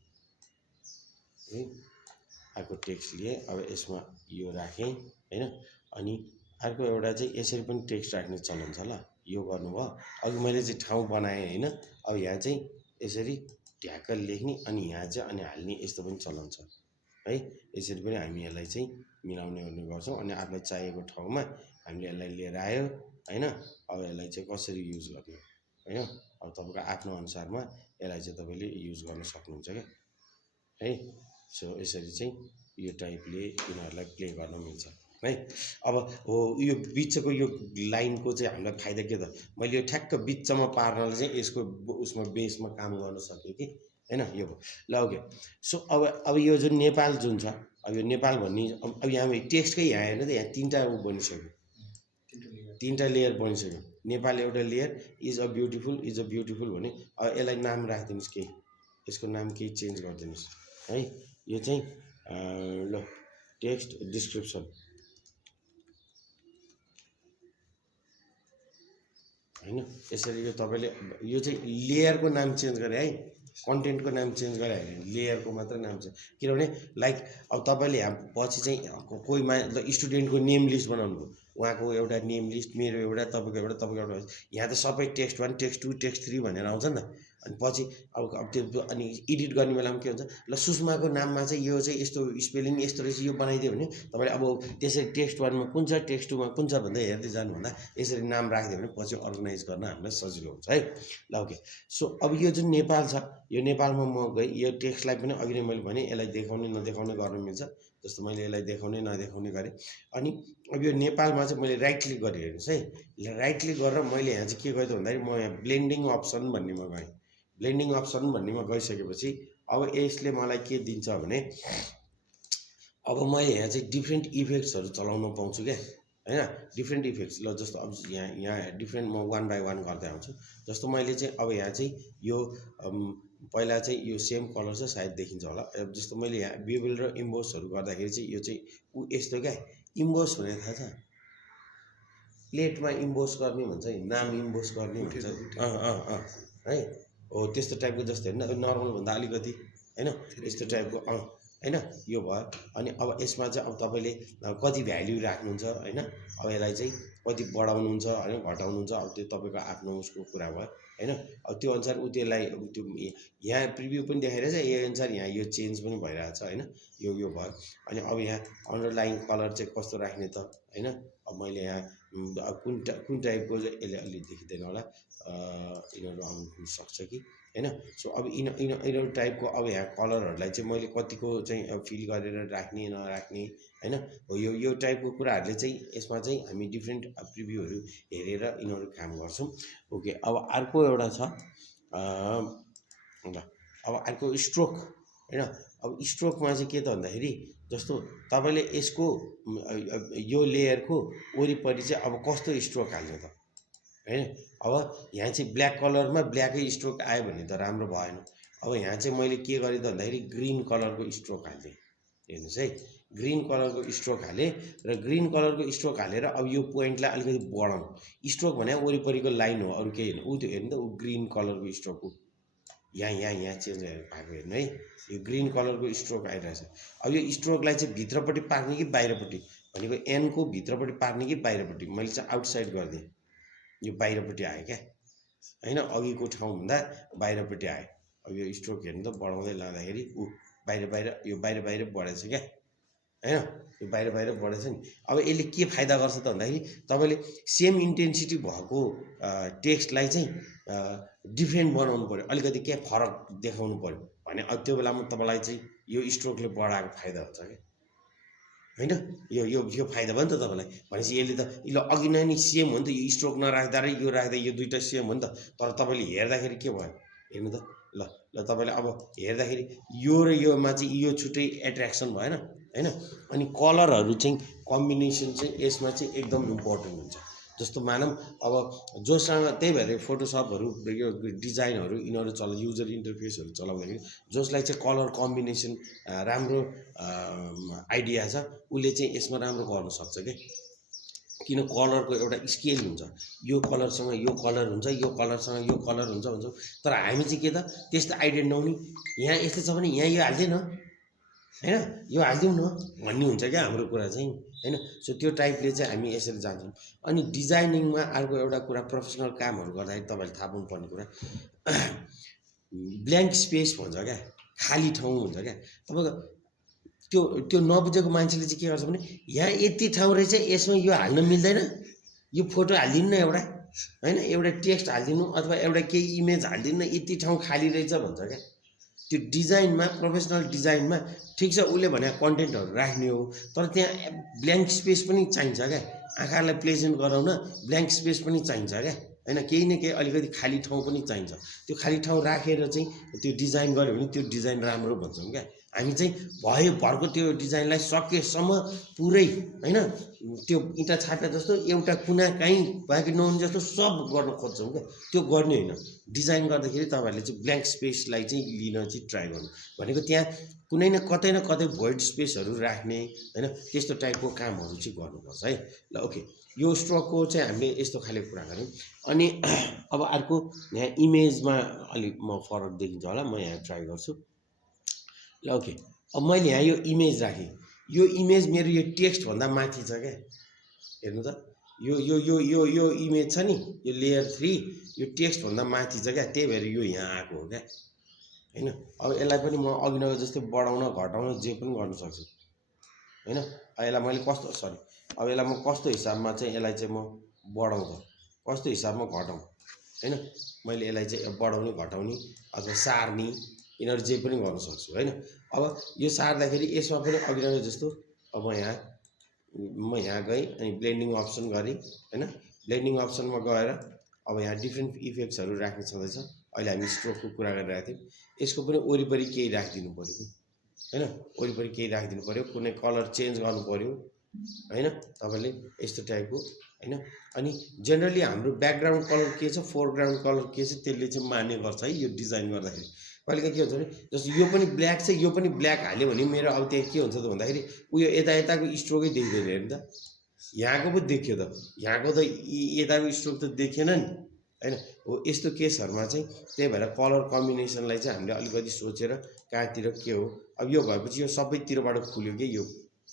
है, अर्को टेक्स्ट लिएँ। अब यसमा यो राखेँ होइन। अनि अर्को एउटा चाहिँ यसरी पनि टेक्स्ट राख्ने चलन छ ल, यो गर्नुभयो। अघि मैले चाहिँ ठाउँ बनाएँ होइन, अब यहाँ चाहिँ यसरी ढ्याक्क लेख्ने अनि यहाँ चाहिँ अनि हाल्ने यस्तो पनि चलन छ है। यसरी पनि हामी यसलाई चाहिँ मिलाउने गर्ने गर्छौँ। अनि आफूलाई चाहिएको ठाउँमा हामीले यसलाई लिएर आयो होइन। अब यसलाई चाहिँ कसरी युज गर्ने होइन, अब तपाईँको आफ्नो अनुसारमा यसलाई चाहिँ तपाईँले युज गर्न सक्नुहुन्छ क्या है। सो यसरी चाहिँ यो टाइपले यिनीहरूलाई प्ले गर्न मिल्छ है। अब हो यो बिचको यो लाइनको चाहिँ हामीलाई फाइदा के त, मैले यो ठ्याक्क बिचमा पार्नलाई चाहिँ यसको उसमा बेसमा काम गर्न सकेँ कि होइन। यो ल ओके। सो अब यो जुन नेपाल जुन छ, अब यो नेपाल भन्ने अब यहाँ टेक्स्टकै यहाँ हेर्नु त यहाँ तिनवटा बनिसक्यो, तिनवटा लेयर बनिसक्यो। नेपाल एउटा लेयर, इज अ ब्युटिफुल भने अब यसलाई नाम राखिदिनुहोस्, केही यसको नाम केही चेन्ज गरिदिनुहोस् है। यो चाहिँ ल टेक्स्ट डिस्क्रिप्सन होइन। यसरी यो तपाईँले यो चाहिँ लेयरको नाम चेन्ज गरे है, कन्टेन्टको नाम चेन्ज गरायो लेयरको मात्र नाम छ किनभने लाइक अब तपाईँले यहाँ पछि चाहिँ कोही स्टुडेन्टको नेम लिस्ट बनाउनु भयो उहाँको एउटा नेम लिस्ट मेरो एउटा तपाईँको एउटा यहाँ त सबै टेक्स्ट 1 टेक्स्ट 2 टेक्स्ट 3 भनेर आउँछ नि त अनि पछि अब त्यो अनि एडिट गर्ने बेलामा के हुन्छ ल सुषमाको नाममा चाहिँ यो चाहिँ यस्तो स्पेलिङ यस्तो रहेछ यो बनाइदियो भने तपाईँले अब त्यसरी टेक्स्ट 1मा कुन छ टेक्स्ट 2मा कुन छ भन्दै हेर्दै जानुभन्दा यसरी नाम राखिदियो भने पछि अर्गनाइज गर्न हामीलाई सजिलो हुन्छ है ल ओके सो अब यो जुन नेपाल छ यो नेपालमा म गएँ यो टेक्स्टलाई पनि अघि नै मैले भने यसलाई देखाउने नदेखाउने गर्न मिल्छ जस्तो मैले यसलाई देखाउने नदेखाउने गरेँ अनि अब यो नेपालमा चाहिँ मैले राइट क्लिक गरेँ हेर्नुहोस् है राइट क्लिक गरेर मैले यहाँ चाहिँ के गरेँ त भन्दाखेरि म यहाँ ब्लेन्डिङ अप्सन भन्नेमा गएँ ब्लेन्डिङ अप्सन भन्नेमा गइसकेपछि अब यसले मलाई के दिन्छ भने अब मैले यहाँ चाहिँ डिफ्रेन्ट इफेक्ट्सहरू चलाउन पाउँछु क्या होइन डिफ्रेन्ट इफेक्ट्स ल जस्तो अब यहाँ डिफ्रेन्ट म 1 बाई 1 गर्दै आउँछु जस्तो मैले चाहिँ अब यहाँ चाहिँ यो पहिला चाहिँ यो सेम कलर छ सायद देखिन्छ होला जस्तो मैले यहाँ बेबल र इम्बोसहरू गर्दाखेरि चाहिँ यो चाहिँ यस्तो क्या इम्बोस भने थाहा छ प्लेटमा इम्बोस गर्ने भन्छ नाम इम्बोस गर्ने भन्छ है हो त्यस्तो टाइपको जस्तो होइन नर्मलभन्दा अलिकति होइन यस्तो टाइपको होइन यो भयो अनि अब यसमा चाहिँ अब तपाईँले कति भ्याल्यु राख्नुहुन्छ होइन अब यसलाई चाहिँ कति बढाउनुहुन्छ होइन घटाउनुहुन्छ अब त्यो तपाईँको आफ्नो उसको कुरा भयो होइन अब त्यो अनुसार ऊ त्यसलाई त्यो यहाँ प्रिभ्यू पनि देखाइरहेछ यही अनुसार यहाँ यो चेन्ज पनि भइरहेछ होइन यो भयो अनि अब यहाँ अन्डरलाइन कलर चाहिँ कस्तो राख्ने त होइन अब मैले यहाँ कुन टाइपको चाहिँ यसले अलि देखिँदैन होला यिनीहरू आउनु सक्छ कि होइन सो अब यिनीहरू टाइपको अब यहाँ कलरहरूलाई चाहिँ मैले कतिको चाहिँ फिल गरेर राख्ने नराख्ने होइन हो यो टाइपको कुराहरूले चाहिँ यसमा चाहिँ हामी डिफ्रेन्ट प्रिभ्यूहरू हेरेर यिनीहरू काम गर्छौँ ओके अब अर्को एउटा छ ल अब अर्को स्ट्रोक होइन अब स्ट्रोकमा चाहिँ के त भन्दाखेरि जस्तो तपाईँले यसको यो लेयरको वरिपरि चाहिँ अब कस्तो स्ट्रोक हाल्ने त होइन अब यहाँ चाहिँ ब्ल्याक कलरमा ब्ल्याकै स्ट्रोक आयो भने त राम्रो भएन अब यहाँ चाहिँ मैले के गरेँ त भन्दाखेरि ग्रिन कलरको स्ट्रोक हालेँ हेर्नुहोस् है ग्रिन कलरको स्ट्रोक हालेँ र ग्रिन कलरको स्ट्रोक हालेर अब यो पोइन्टलाई अलिकति बढाउँ स्ट्रोक भने वरिपरिको लाइन हो अरू केही होइन ऊ त्यो हेर्नु त ऊ ग्रिन कलरको स्ट्रोक हो यहाँ चेन्ज भएको हेर्नु है यो ग्रिन कलरको स्ट्रोक आइरहेछ अब यो स्ट्रोकलाई चाहिँ भित्रपट्टि पार्ने कि बाहिरपट्टि भनेको एनको भित्रपट्टि पार्ने कि बाहिरपट्टि मैले चाहिँ आउटसाइड गरिदिएँ यो बाहिरपट्टि आयो क्या होइन अघिको ठाउँभन्दा बाहिरपट्टि आयो अब यो स्ट्रोक हेर्नु त बढाउँदै लाँदाखेरि यो बाहिर बढेछ क्या होइन यो बाहिर बढेछ नि अब यसले के फाइदा गर्छ त भन्दाखेरि तपाईँले सेम इन्टेन्सिटी भएको टेक्स्टलाई चाहिँ डिफ्रेन्ट बनाउनु पऱ्यो अलिकति के फरक देखाउनु पऱ्यो भने अब त्यो बेलामा तपाईँलाई चाहिँ यो स्ट्रोकले बढाएको फाइदा हुन्छ क्या होइन यो फाइदा भयो नि त तपाईँलाई भनेपछि यसले त ल अघि नै नि सेम हो नि त यो स्ट्रोक नराख्दा र यो राख्दा यो दुइटा सेम हो नि त तर तपाईँले हेर्दाखेरि के भयो हेर्नु त ल तपाईँले अब हेर्दाखेरि यो र योमा चाहिँ यो छुट्टै एट्र्याक्सन भएन होइन अनि कलरहरू चाहिँ कम्बिनेसन चाहिँ यसमा चाहिँ एकदम इम्पोर्टेन्ट हुन्छ जस्तो मानौँ अब जोसँग त्यही भएर फोटोसपहरू यो डिजाइनहरू यिनीहरू युजर इन्टरफेसहरू चलाउँदाखेरि जसलाई चाहिँ कलर कम्बिनेसन राम्रो आइडिया छ उसले चाहिँ यसमा राम्रो गर्न सक्छ क्या किन कलरको एउटा स्केल हुन्छ यो कलरसँग यो कलर हुन्छ यो कलरसँग यो कलर हुन्छ भन्छौँ तर हामी चाहिँ के त त्यस्तो आइडिया नहुने यहाँ यस्तो छ भने यहाँ यो हाल्दैन होइन यो हालिदिउँ न भन्ने हुन्छ क्या हाम्रो कुरा चाहिँ होइन सो त्यो टाइपले चाहिँ हामी यसरी जान्छौँ अनि डिजाइनिङमा अर्को एउटा कुरा प्रोफेसनल कामहरू गर्दाखेरि तपाईँले थाहा पाउनुपर्ने कुरा ब्ल्याङ्क स्पेस भन्छ क्या खाली ठाउँ हुन्छ क्या तपाईँको त्यो नबुझेको मान्छेले चाहिँ के गर्छ भने यहाँ यति ठाउँ रहेछ यसमा यो हाल्न मिल्दैन यो फोटो हालिदिनु न एउटा होइन एउटा टेक्स्ट हालिदिनु अथवा एउटा केही इमेज हालिदिनु न यति ठाउँ खाली रहेछ भन्छ क्या त्यो डिजाइनमा प्रोफेसनल डिजाइनमा ठिक छ उसले भने कन्टेन्टहरू राख्ने हो तर त्यहाँ ब्ल्याङ्क स्पेस पनि चाहिन्छ क्या आँखालाई प्लेजेन्ट गराउन ब्ल्याङ्क स्पेस पनि चाहिन्छ क्या होइन केही न केही अलिकति खाली ठाउँ पनि चाहिन्छ त्यो खाली ठाउँ राखेर चाहिँ त्यो डिजाइन गऱ्यो भने त्यो डिजाइन राम्रो भन्छौँ क्या हामी चाहिँ भयो भरको त्यो डिजाइनलाई सकेसम्म पुरै होइन त्यो इँटा छापे जस्तो एउटा कुना काहीँ बाँकी नहुने जस्तो सब गर्न खोज्छौँ क्या त्यो गर्ने होइन डिजाइन गर्दाखेरि तपाईँहरूले चाहिँ ब्ल्याङ्क स्पेसलाई चाहिँ लिन चाहिँ ट्राई गर्नु भनेको त्यहाँ कुनै न कतै भोइड स्पेसहरू राख्ने होइन त्यस्तो टाइपको कामहरू चाहिँ गर्नुपर्छ है ल ओके यो स्ट्रोकको चाहिँ हामीले यस्तो खाले कुरा गऱ्यौँ। अनि अब अर्को यहाँ इमेजमा अलिक म फरक देखिन्छ होला, म यहाँ ट्राई गर्छु ल। ओके, अब मैले यहाँ यो इमेज राखेँ, यो इमेज मेरो यो टेक्स्टभन्दा माथि छ क्या, हेर्नु त, यो यो यो यो यो इमेज छ नि, यो लेयर 3 यो टेक्स्टभन्दा माथि छ क्या, त्यही भएर यो यहाँ आएको हो क्या होइन। अब यसलाई पनि म अघिनको जस्तै बढाउन घटाउन जे पनि गर्न सक्छु होइन। यसलाई मैले कस्तो अब यसलाई म कस्तो हिसाबमा चाहिँ यसलाई चाहिँ म बढाउँ त, कस्तो हिसाबमा घटाउँ होइन। मैले यसलाई चाहिँ बढाउने घटाउने अथवा सार्ने यिनीहरू जे पनि गर्न सक्छु होइन। अब यो सार्दाखेरि यसमा पनि अघिनको जस्तो अब म यहाँ गएँ अनि ब्लेन्डिङ अप्सन गरेँ होइन। ब्लेन्डिङ अप्सनमा गएर अब यहाँ डिफ्रेन्ट इफेक्ट्सहरू राख्ने छँदैछ। अहिले हामी स्ट्रोकको कुरा गरिरहेको थियौँ, यसको पनि वरिपरि केही राखिदिनु पऱ्यो कि होइन, वरिपरि केही राखिदिनु पऱ्यो, कुनै कलर चेन्ज गर्नु पऱ्यो होइन तपाईँले यस्तो टाइपको होइन। अनि जेनरली हाम्रो ब्याकग्राउन्ड कलर के छ, फोरग्राउन्ड कलर के छ, त्यसले चाहिँ मान्ने गर्छ है यो डिजाइन गर्दाखेरि। कहिलेकाहीँ के हुन्छ भने जस्तो यो पनि ब्ल्याक छ, यो पनि ब्ल्याक हाल्यो भने मेरो अब त्यहाँ के हुन्छ त भन्दाखेरि उयो यताको स्ट्रोकै देखिँदैन हेर्नु त, यहाँको पो देखियो त, यहाँको त यताको स्ट्रोक त देखेन नि होइन। हो यस्तो केसहरूमा चाहिँ त्यही भएर कलर कम्बिनेसनलाई चाहिँ हामीले अलिकति सोचेर कहाँतिर के हो। अब यो भएपछि यो सबैतिरबाट खुल्यो कि यो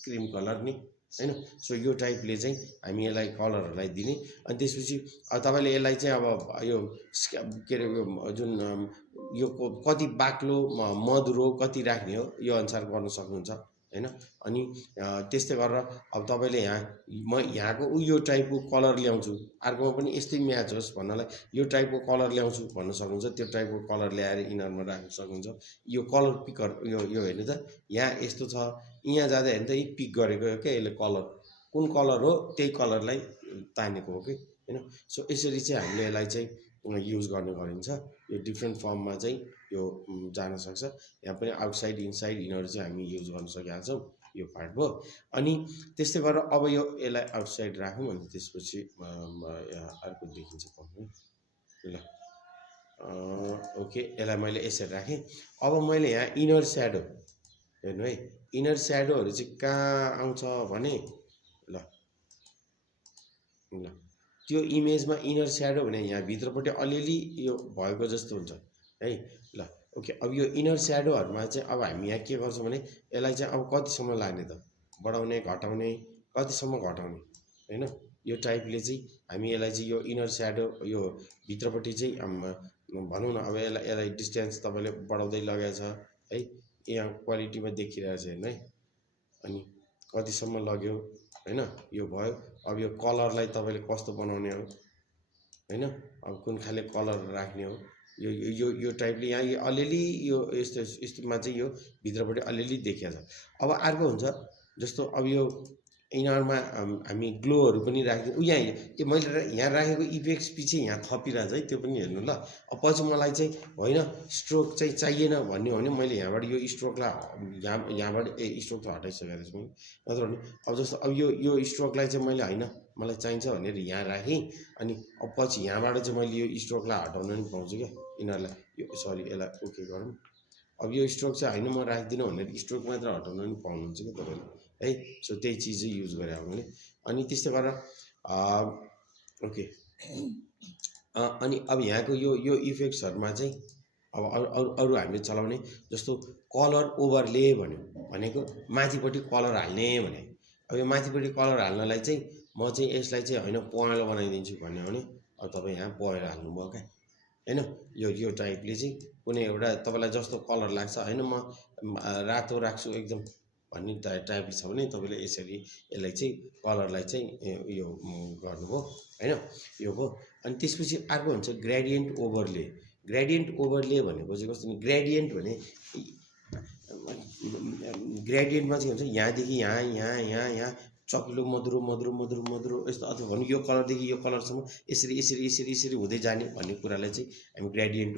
क्रिम कलर नि होइन। सो यो टाइपले चाहिँ हामी यसलाई कलरहरूलाई दिने। अनि त्यसपछि अब तपाईँले यसलाई चाहिँ अब यो के अरे जुन यो कति बाक्लो मधुरो कति राख्ने हो यो अनुसार गर्न सक्नुहुन्छ होइन। अनि त्यस्तै गरेर अब तपाईँले यहाँ म यहाँको यो टाइपको कलर ल्याउँछु, अर्कोमा पनि यस्तै म्याच होस् भन्नलाई यो टाइपको कलर ल्याउँछु भन्न सक्नुहुन्छ, त्यो टाइपको कलर ल्याएर यिनीहरूमा राख्न सक्नुहुन्छ। यो कलर पिकर यो हेर्नु त, यहाँ यस्तो छ, यहाँ जाँदा हेर्नु त यी पिक गरेको हो क्या यसले, कलर कुन कलर हो त्यही कलरलाई तानेको हो कि होइन। सो यसरी चाहिँ हामीले यसलाई चाहिँ युज गर्ने गरिन्छ। यो डिफ्रेन्ट फर्ममा चाहिँ यो जान सक्छ। यहाँ पनि आउटसाइड इनसाइड यिनीहरू चाहिँ हामी युज गर्न सकेका छौँ, यो पार्ट भयो। अनि त्यस्तै गरेर अब यो यसलाई आउटसाइड राखौँ अनि त्यसपछि अर्को देखिन्छ पाउनु ल। ओके, यसलाई मैले यसरी राखेँ। अब मैले यहाँ इनर स्याडो हेर्नु है, इनर स्याडोहरू चाहिँ कहाँ आउँछ भने ल त्यो इमेजमा इनर स्याडो भने यहाँ भित्रपट्टि अलिअलि यो भएको जस्तो हुन्छ है ल। ओके, अब यो इनर स्याडोहरूमा चाहिँ अब हामी यहाँ के गर्छौँ भने यसलाई चाहिँ अब कतिसम्म लाने त, बढाउने घटाउने, कतिसम्म घटाउने होइन। यो टाइपले चाहिँ हामी यसलाई चाहिँ यो इनर स्याडो यो भित्रपट्टि चाहिँ भनौँ न अब यसलाई डिस्टेन्स तपाईँले बढाउँदै लगाएको छ है, यहाँ क्वालिटीमा देखिरहेको छ हेर्नु है। अनि कतिसम्म लग्यो होइन, यो भयो। अब यो कलरलाई तपाईँले कस्तो बनाउने हो होइन, अब कुन खाले कलर राख्ने हो यो यो यो टाइपले यहाँ यो अलिअलि यो यस्तोमा चाहिँ यो भित्रपट्टि अलिअलि देखिएको छ। अब अर्को हुन्छ जस्तो अब यो यिनीहरूमा हामी ग्लोहरू पनि राखिदिउँ। यहाँ मैले यहाँ राखेको इफेक्ट्स पछि यहाँ थपिरहेको छ है, त्यो पनि हेर्नु ल। अब पछि मलाई चाहिँ होइन स्ट्रोक चाहिँ चाहिएन भन्ने हो भने मैले यहाँबाट यो स्ट्रोकलाई यहाँबाट स्ट्रोक त हटाइसकेको छु मैले, नत्र भने अब जस्तो अब यो स्ट्रोकलाई चाहिँ मैले होइन मलाई चाहिन्छ भनेर यहाँ राखेँ। अनि अब पछि यहाँबाट चाहिँ मैले यो स्ट्रोकलाई हटाउन पनि पाउँछु क्या यिनीहरूलाई। यो सरी यसलाई ओके गरौँ। अब यो स्ट्रोक चाहिँ होइन म राख्दिनँ भनेर स्ट्रोक मात्र हटाउन पनि पाउनुहुन्छ क्या तपाईँले है। सो त्यही चिज चाहिँ युज गरेँ अब मैले। अनि त्यस्तै गरेर ओके, अनि अब यहाँको यो इफेक्ट्सहरूमा चाहिँ अब अरू हामीले चलाउने जस्तो कलर ओभरले भनेको माथिपट्टि कलर हाल्ने भने, अब यो माथिपट्टि कलर हाल्नलाई चाहिँ म चाहिँ यसलाई चाहिँ होइन पहेँलो बनाइदिन्छु भन्यो भने अब तपाईँ यहाँ पहेँलो हाल्नुभयो क्या होइन। यो टाइपले चाहिँ कुनै एउटा तपाईँलाई जस्तो कलर लाग्छ होइन म रातो राख्छु एकदम भन्ने टाइप छ भने तपाईँले यसरी यसलाई चाहिँ कलरलाई चाहिँ यो गर्नुभयो होइन, यो भयो। अनि त्यसपछि अर्को हुन्छ ग्रेडियन्ट ओभरले। ग्रेडियन्ट ओभरले भनेको चाहिँ कस्तो, ग्रेडियन्ट भने ग्रेडियन्टमा चाहिँ हुन्छ यहाँदेखि यहाँ यहाँ यहाँ यहाँ चकिलो मधुरो मधुरो मधुरो मधुरो यस्तो, अथवा भन्नु यो कलरदेखि यो कलरसम्म यसरी यसरी यसरी यसरी हुँदै जाने भन्ने कुरालाई चाहिँ हामी ग्रेडियन्ट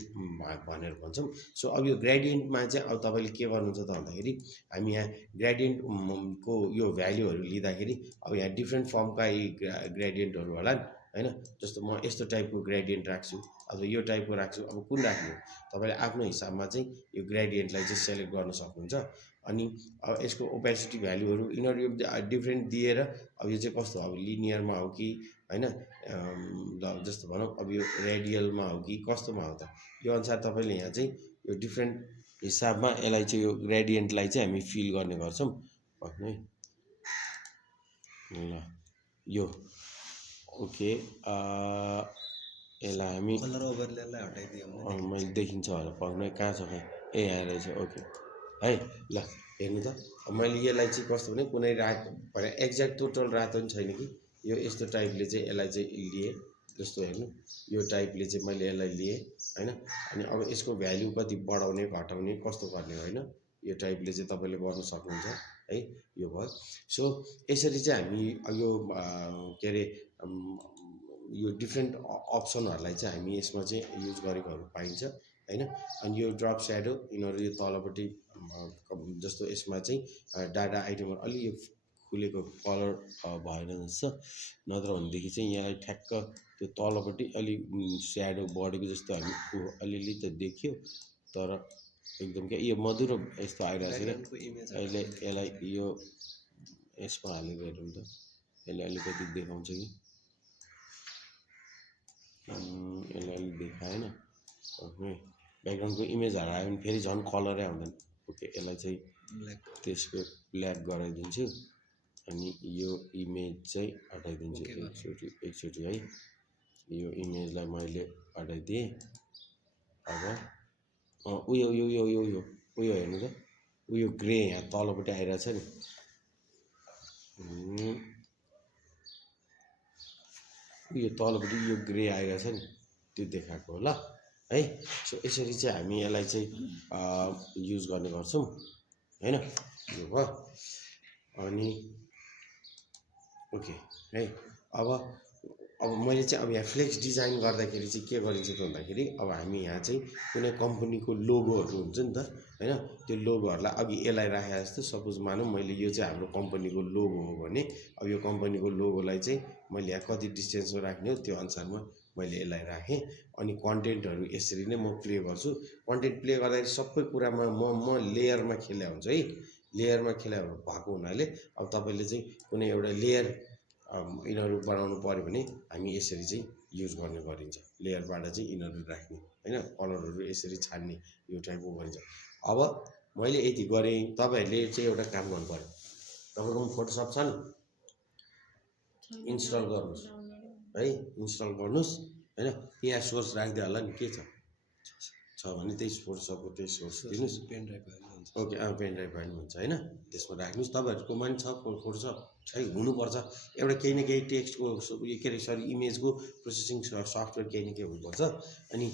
भनेर भन्छौँ। सो अब यो ग्रेडियन्टमा चाहिँ अब तपाईँले के गर्नुहुन्छ त भन्दाखेरि हामी यहाँ ग्रेडियन्टको यो भ्याल्युहरू लिँदाखेरि अब यहाँ डिफ्रेन्ट फर्मका यी ग्रेडियन्टहरू होला नि होइन। जस्तो म यस्तो टाइपको ग्रेडियन्ट राख्छु अथवा यो टाइपको राख्छु, अब कुन राख्नु तपाईँले आफ्नो हिसाबमा चाहिँ यो ग्रेडियन्टलाई चाहिँ सेलेक्ट गर्न सक्नुहुन्छ। अनि अब यसको ओपेसिटी भ्यालुहरू यिनीहरू यो डिफ्रेन्ट दिएर अब यो चाहिँ कस्तो अब लिनियरमा हो कि होइन, जस्तो भनौँ अब यो रेडियलमा हो कि कस्तोमा हो त, यो अनुसार तपाईँले यहाँ चाहिँ यो डिफ्रेन्ट हिसाबमा यसलाई चाहिँ यो ग्रेडियन्टलाई चाहिँ हामी फिल गर्ने गर्छौँ। है ल यो ओके, यसलाई हामी कलर ओभरलेलाई हटाइदियो भने मैले देखिन्छ होला पक्नै कहाँ छ खै, ए यहाँ रहेछ ओके है। ल हेर्नु त अब मैले यसलाई चाहिँ कस्तो भने कुनै रातो भने एक्ज्याक्ट टोटल रातो पनि छैन कि, यो यस्तो टाइपले चाहिँ यसलाई चाहिँ लिएँ, जस्तो हेर्नु यो टाइपले चाहिँ मैले यसलाई लिएँ होइन। अनि अब यसको भ्याल्यु कति बढाउने घटाउने कस्तो गर्ने होइन, यो टाइपले चाहिँ तपाईँले गर्न सक्नुहुन्छ है। यो भयो। सो यसरी चाहिँ हामी यो के अरे यो डिफ्रेन्ट अप्सनहरूलाई चाहिँ हामी यसमा चाहिँ युज गरेकोहरू पाइन्छ होइन। अनि यो ड्रप स्याडो यिनीहरू यो तलपट्टि जस्तो यसमा चाहिँ डाटा आइटमहरू अलि यो खुलेको कलर भएन जस्तो, नत्र भनेदेखि चाहिँ यहाँलाई ठ्याक्क त्यो तलपट्टि अलि स्याडो बढेको जस्तो हामी अलिअलि त देखियो, तर एकदम क्या यो मधुरो यस्तो आइरहेको छ। अहिले यसलाई यो यसमा हालेर हेरौँ त, यसले अलिकति देखाउँछ कि यसले अलिक देखाएन। ब्याकग्राउन्डको इमेजहरू आयो भने फेरि झन् कलरै आउँदैन। ओके यसलाई चाहिँ त्यसको ब्ल्याक गराइदिन्छु अनि यो इमेज चाहिँ हटाइदिन्छु एकचोटि है। यो इमेजलाई मैले हटाइदिएँ। अब उयो यो यो यो यो उयो हेर्नु त, उयो ग्रे यहाँ तलपट्टि आइरहेछ नि, यो तलपट्टि यो ग्रे आइरहेछ नि, त्यो देखाएको हो ल है। सो यसरी चाहिँ हामी यसलाई चाहिँ युज गर्ने गर्छौँ होइन। यो भयो। अनि ओके है। अब मैले चाहिँ अब यहाँ फ्लेक्स डिजाइन गर्दाखेरि चाहिँ के गरिन्छ त भन्दाखेरि अब हामी यहाँ चाहिँ कुनै कम्पनीको लोगोहरू हुन्छ नि त होइन, त्यो लोगोहरूलाई अघि यसलाई राखे जस्तो सपोज मानौँ मैले यो चाहिँ हाम्रो कम्पनीको लोगो हो भने अब यो कम्पनीको लोगोलाई चाहिँ मैले यहाँ कति डिस्टेन्समा राख्ने हो त्यो अनुसारमा मैले यसलाई राखेँ। अनि कन्टेन्टहरू यसरी नै म प्ले गर्छु। कन्टेन्ट प्ले गर्दाखेरि सबै कुरामा म लेयरमा खेल्या हुन्छ है। लेयरमा खेल्या भएको हुनाले अब तपाईँले चाहिँ कुनै एउटा लेयर यिनीहरू बनाउनु पऱ्यो भने हामी यसरी चाहिँ युज गर्ने गरिन्छ, लेयरबाट चाहिँ यिनीहरू राख्ने होइन, कलरहरू यसरी छान्ने यो टाइपको गरिन्छ। अब मैले यति गरेँ, तपाईँहरूले चाहिँ एउटा काम गर्नु पऱ्यो, तपाईँकोमा फोटोसप छ नि, इन्स्टल गर्नुहोस् है, इन्स्टल गर्नुहोस् होइन। यहाँ सोर्स राखिदियो होला नि, के छ भने त्यही फोटोसपको त्यही सोर्स दिनुहोस्। पेन ड्राइभ भए हुन्छ। ओके पेन ड्राइभ भए पनि हुन्छ होइन, त्यसमा राख्नुहोस्। तपाईँहरूकोमा पनि छ फोटोसप है, हुनुपर्छ एउटा केही न केही टेक्स्टको के अरे सरी इमेजको प्रोसेसिङ सफ्टवेयर केही न केही हुनुपर्छ। अनि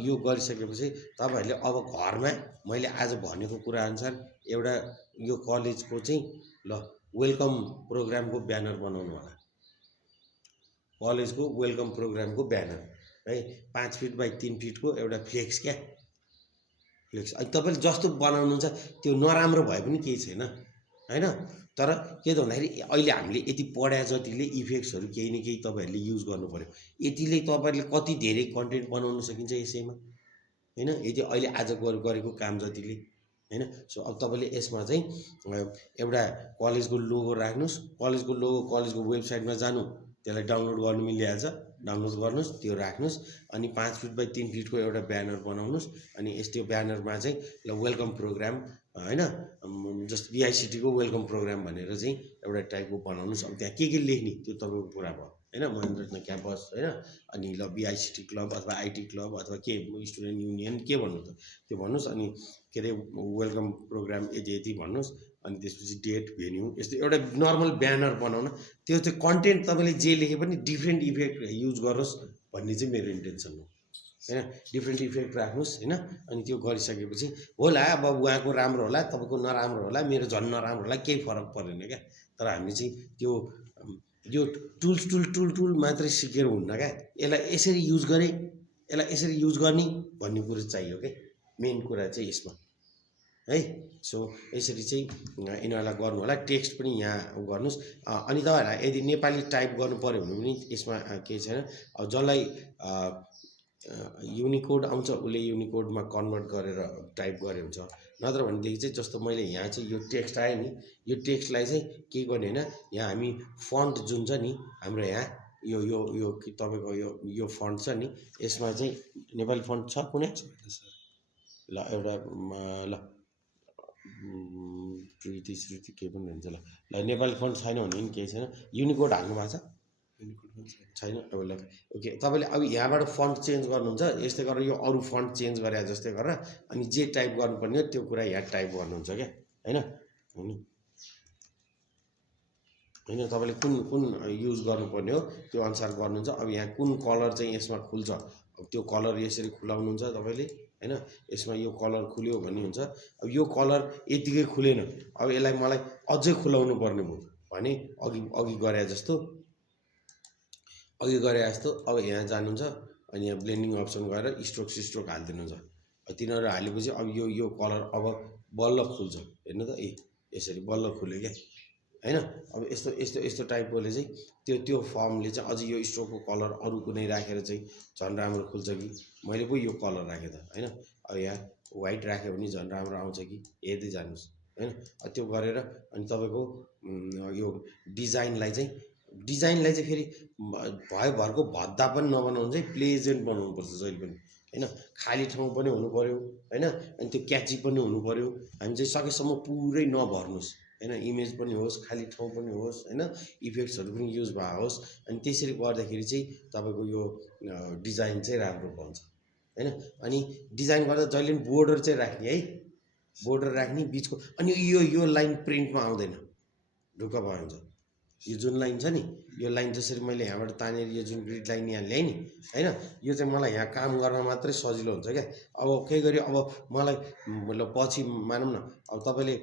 यो गरिसकेपछि तपाईँहरूले अब घरमा मैले आज भनेको कुराअनुसार एउटा यो कलेजको चाहिँ ल वेलकम प्रोग्रामको ब्यानर बनाउनु होला, कलेजको वेलकम प्रोग्रामको ब्यानर है, 5 फिट बाई 3 फिटको एउटा फ्लेक्स क्या फ्लेक्स। अनि तपाईँले जस्तो बनाउनुहुन्छ त्यो नराम्रो भए पनि केही छैन होइन। तर के त भन्दाखेरि अहिले हामीले यति पढाए जतिले इफेक्ट्सहरू केही न केही तपाईँहरूले युज गर्नु पऱ्यो। यतिले तपाईँहरूले कति धेरै कन्टेन्ट बनाउन सकिन्छ यसैमा होइन, यदि अहिले आज गरेको काम जतिले होइन। सो अब तपाईँले यसमा चाहिँ एउटा कलेजको लोगो राख्नुहोस्, कलेजको लोगो कलेजको वेबसाइटमा जानु, त्यसलाई डाउनलोड गर्नु मिलिहाल्छ, डाउनलोड गर्नुहोस्, त्यो राख्नुहोस्। अनि 5 फिट बाई 3 फिटको एउटा ब्यानर बनाउनुहोस्। अनि यस्तो ब्यानरमा चाहिँ ल वेलकम प्रोग्राम होइन, जस्तो बिआइसिटीको वेलकम प्रोग्राम भनेर चाहिँ एउटा टाइपको बनाउनुहोस्। अब त्यहाँ के लेख्ने त्यो तपाईँको कुरा भयो होइन, महेन्द्र रत्न क्याम्पस होइन, अनि ल बिआइसिटी क्लब अथवा आइटी क्लब अथवा के स्टुडेन्ट युनियन के भन्नु त त्यो भन्नुहोस्। अनि के अरे वेलकम प्रोग्राम यति यति भन्नुहोस्। अनि त्यसपछि डेट भेन्यू यस्तो एउटा नर्मल ब्यानर बनाउन, त्यो चाहिँ कन्टेन्ट तपाईँले जे लेखे पनि डिफ्रेन्ट इफेक्ट युज गरोस् भन्ने चाहिँ मेरो इन्टेन्सन हो होइन। डिफ्रेन्ट इफेक्ट राख्नुहोस् होइन। अनि त्यो गरिसकेपछि होला अब उहाँको राम्रो होला, तपाईँको नराम्रो होला, मेरो झन् नराम्रो होला, केही फरक परेन क्या। तर हामी चाहिँ त्यो यो टुल मात्रै सिकेर हुन्न क्या, यसलाई यसरी युज गरेँ, यसलाई यसरी युज गर्ने भन्ने कुरो चाहियो क्या, मेन कुरा चाहिँ यसमा है। सो यसरी चाहिँ यिनीहरूलाई गर्नु होला। टेक्स्ट पनि यहाँ गर्नुहोस्। अनि तपाईँहरूलाई यदि नेपाली टाइप गर्नु पऱ्यो भने पनि यसमा केही छैन। अब जसलाई युनिकोड आउँछ उसले युनिकोडमा कन्भर्ट गरेर टाइप गरे हुन्छ। नत्र भनेदेखि चाहिँ जस्तो मैले यहाँ चाहिँ यो टेक्स्ट आयो नि, यो टेक्स्टलाई चाहिँ के गर्ने होइन, यहाँ हामी फन्ट जुन छ नि हाम्रो यहाँ यो यो यो तपाईँको यो फन्ट छ नि, यसमा चाहिँ नेपाली फन्ट छ कुनै? ल एउटा ल कृति श्रुति के पनि हुन्छ। ल नेपाली फन्ट छैन भने पनि केही छैन। युनिकोड हाल्नु भएको छ छैन? अब ल ओके, तपाईँले अब यहाँबाट फन्ट चेन्ज गर्नुहुन्छ। यस्तै गरेर यो अरू फन्ट चेन्ज गरे जस्तै गरेर अनि जे टाइप गर्नुपर्ने हो त्यो कुरा यहाँ टाइप गर्नुहुन्छ क्या, होइन? होइन तपाईँले कुन कुन युज गर्नुपर्ने हो त्यो अनुसार गर्नुहुन्छ। अब यहाँ कुन कलर चाहिँ यसमा खुल्छ, अब त्यो कलर यसरी खुलाउनुहुन्छ तपाईँले, होइन? यसमा यो कलर खुल्यो भन्ने हुन्छ। अब यो कलर यतिकै खुलेन, अब यसलाई मलाई अझै खुलाउनु पर्ने भयो भने अघि गरे जस्तो अब यहाँ जानुहुन्छ अनि यहाँ ब्लेन्डिङ अप्सन गएर स्ट्रोक हालिदिनुहुन्छ। तिनीहरू हालेपछि अब यो कलर अब बल्ल खुल्छ। हेर्नु त, यसरी बल्ल खुल्यो क्या, होइन? अब यस्तो टाइपकोले चाहिँ त्यो फर्मले चाहिँ अझै यो स्ट्रोकको कलर अरू कुनै राखेर चाहिँ झन् राम्रो खुल्छ कि मैले पो यो कलर राखेँ त, होइन? अब यहाँ वाइट राख्यो भने झन् राम्रो आउँछ कि हेर्दै जानुहोस्, होइन? त्यो गरेर अनि तपाईँको यो डिजाइनलाई चाहिँ फेरि भरको भद्दा पनि नबनाउनु चाहिँ प्लेजेन्ट बनाउनुपर्छ जहिले पनि, होइन? खाली ठाउँ पनि हुनु पऱ्यो, होइन? अनि त्यो क्याची पनि हुनु पऱ्यो। हामी चाहिँ सकेसम्म पुरै नभर्नुहोस्, होइन? इमेज पनि होस्, खाली ठाउँ पनि होस्, होइन? इफेक्ट्सहरू पनि युज भएको होस्। अनि त्यसरी गर्दाखेरि चाहिँ तपाईँको यो डिजाइन चाहिँ राम्रो पाउँछ, होइन? अनि डिजाइन गर्दा जहिले पनि बोर्डर चाहिँ राख्ने है, बोर्डर राख्ने बिचको। अनि यो लाइन प्रिन्टमा आउँदैन, ढुक्क भयो हुन्छ। यो जुन लाइन छ नि, यो लाइन जसरी मैले यहाँबाट तानेर यो जुन ग्रिड लाइन यहाँ ल्याएँ नि, होइन? यो चाहिँ मलाई यहाँ काम गर्न मात्रै सजिलो हुन्छ क्या। अब के गऱ्यो, अब मलाई मतलब पछि मानौँ न, अब तपाईँले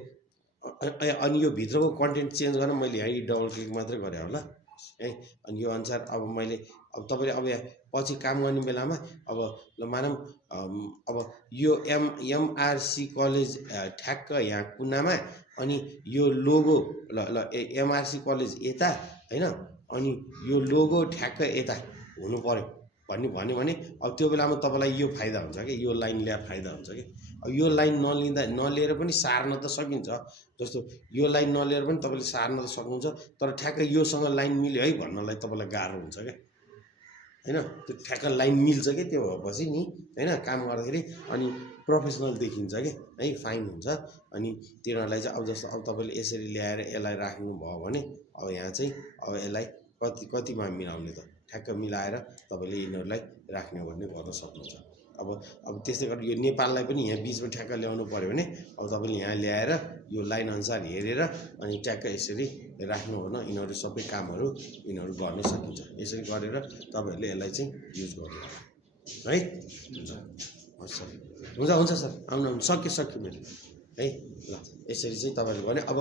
अनि यो भित्रको कन्टेन्ट चेन्ज गर्न मैले यहाँ डबल क्लिक मात्रै गरेँ होला है। अनि यो अनुसार अब मैले अब तपाईँले अब यहाँ पछि काम गर्ने बेलामा अब ल मानौँ अब यो एमआरसी कलेज ठ्याक्क यहाँ कुनामा, अनि यो लोगो ल एमआरसी कलेज यता, होइन? अनि यो लोगो ठ्याक्क यता हुनु पऱ्यो भन्ने भन्यो भने अब त्यो बेलामा तपाईँलाई यो फाइदा हुन्छ कि यो लाइन ल्याएर फाइदा हुन्छ कि। अब यो लाइन नलिएर पनि सार्न त सकिन्छ। जस्तो यो लाइन नलिएर पनि तपाईँले सार्न त सक्नुहुन्छ, तर ठ्याक्क योसँग लाइन मिल्यो है भन्नलाई तपाईँलाई गाह्रो हुन्छ क्या, होइन? त्यो ठ्याक्क लाइन मिल्छ कि त्यो भएपछि नि, होइन? काम गर्दाखेरि अनि प्रोफेसनल देखिन्छ कि है, फाइन हुन्छ। अनि तिनीहरूलाई चाहिँ अब जस्तो अब तपाईँले यसरी ल्याएर यसलाई राख्नुभयो भने अब यहाँ चाहिँ अब यसलाई कतिमा मिलाउने त ठ्याक्क मिलाएर तपाईँले यिनीहरूलाई राख्ने भन्ने गर्न सक्नुहुन्छ। अब त्यस्तै गरेर यो नेपाललाई पनि यहाँ बिचमा ठ्याक्क ल्याउनु पऱ्यो भने अब तपाईँले यहाँ ल्याएर यो लाइन अनुसार हेरेर अनि ट्याक्क यसरी राख्नु हो न, यिनीहरू सबै कामहरू यिनीहरू गर्न सकिन्छ। यसरी गरेर तपाईँहरूले यसलाई चाहिँ युज गर्नु है। हुन्छ सर, आउनु सक्यो मैले है। ल यसरी चाहिँ तपाईँहरूले भने अब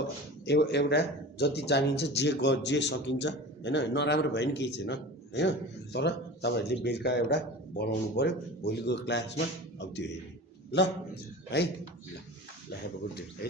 एउटा जति जानिन्छ जे सकिन्छ, होइन? नराम्रो भयो नि केही छैन, होइन? तर तपाईँहरूले बेलुका एउटा बनाउनु पऱ्यो भोलिको क्लासमा, अब त्यो हेर्नु ल है। ल हेभ अ गुड डे है।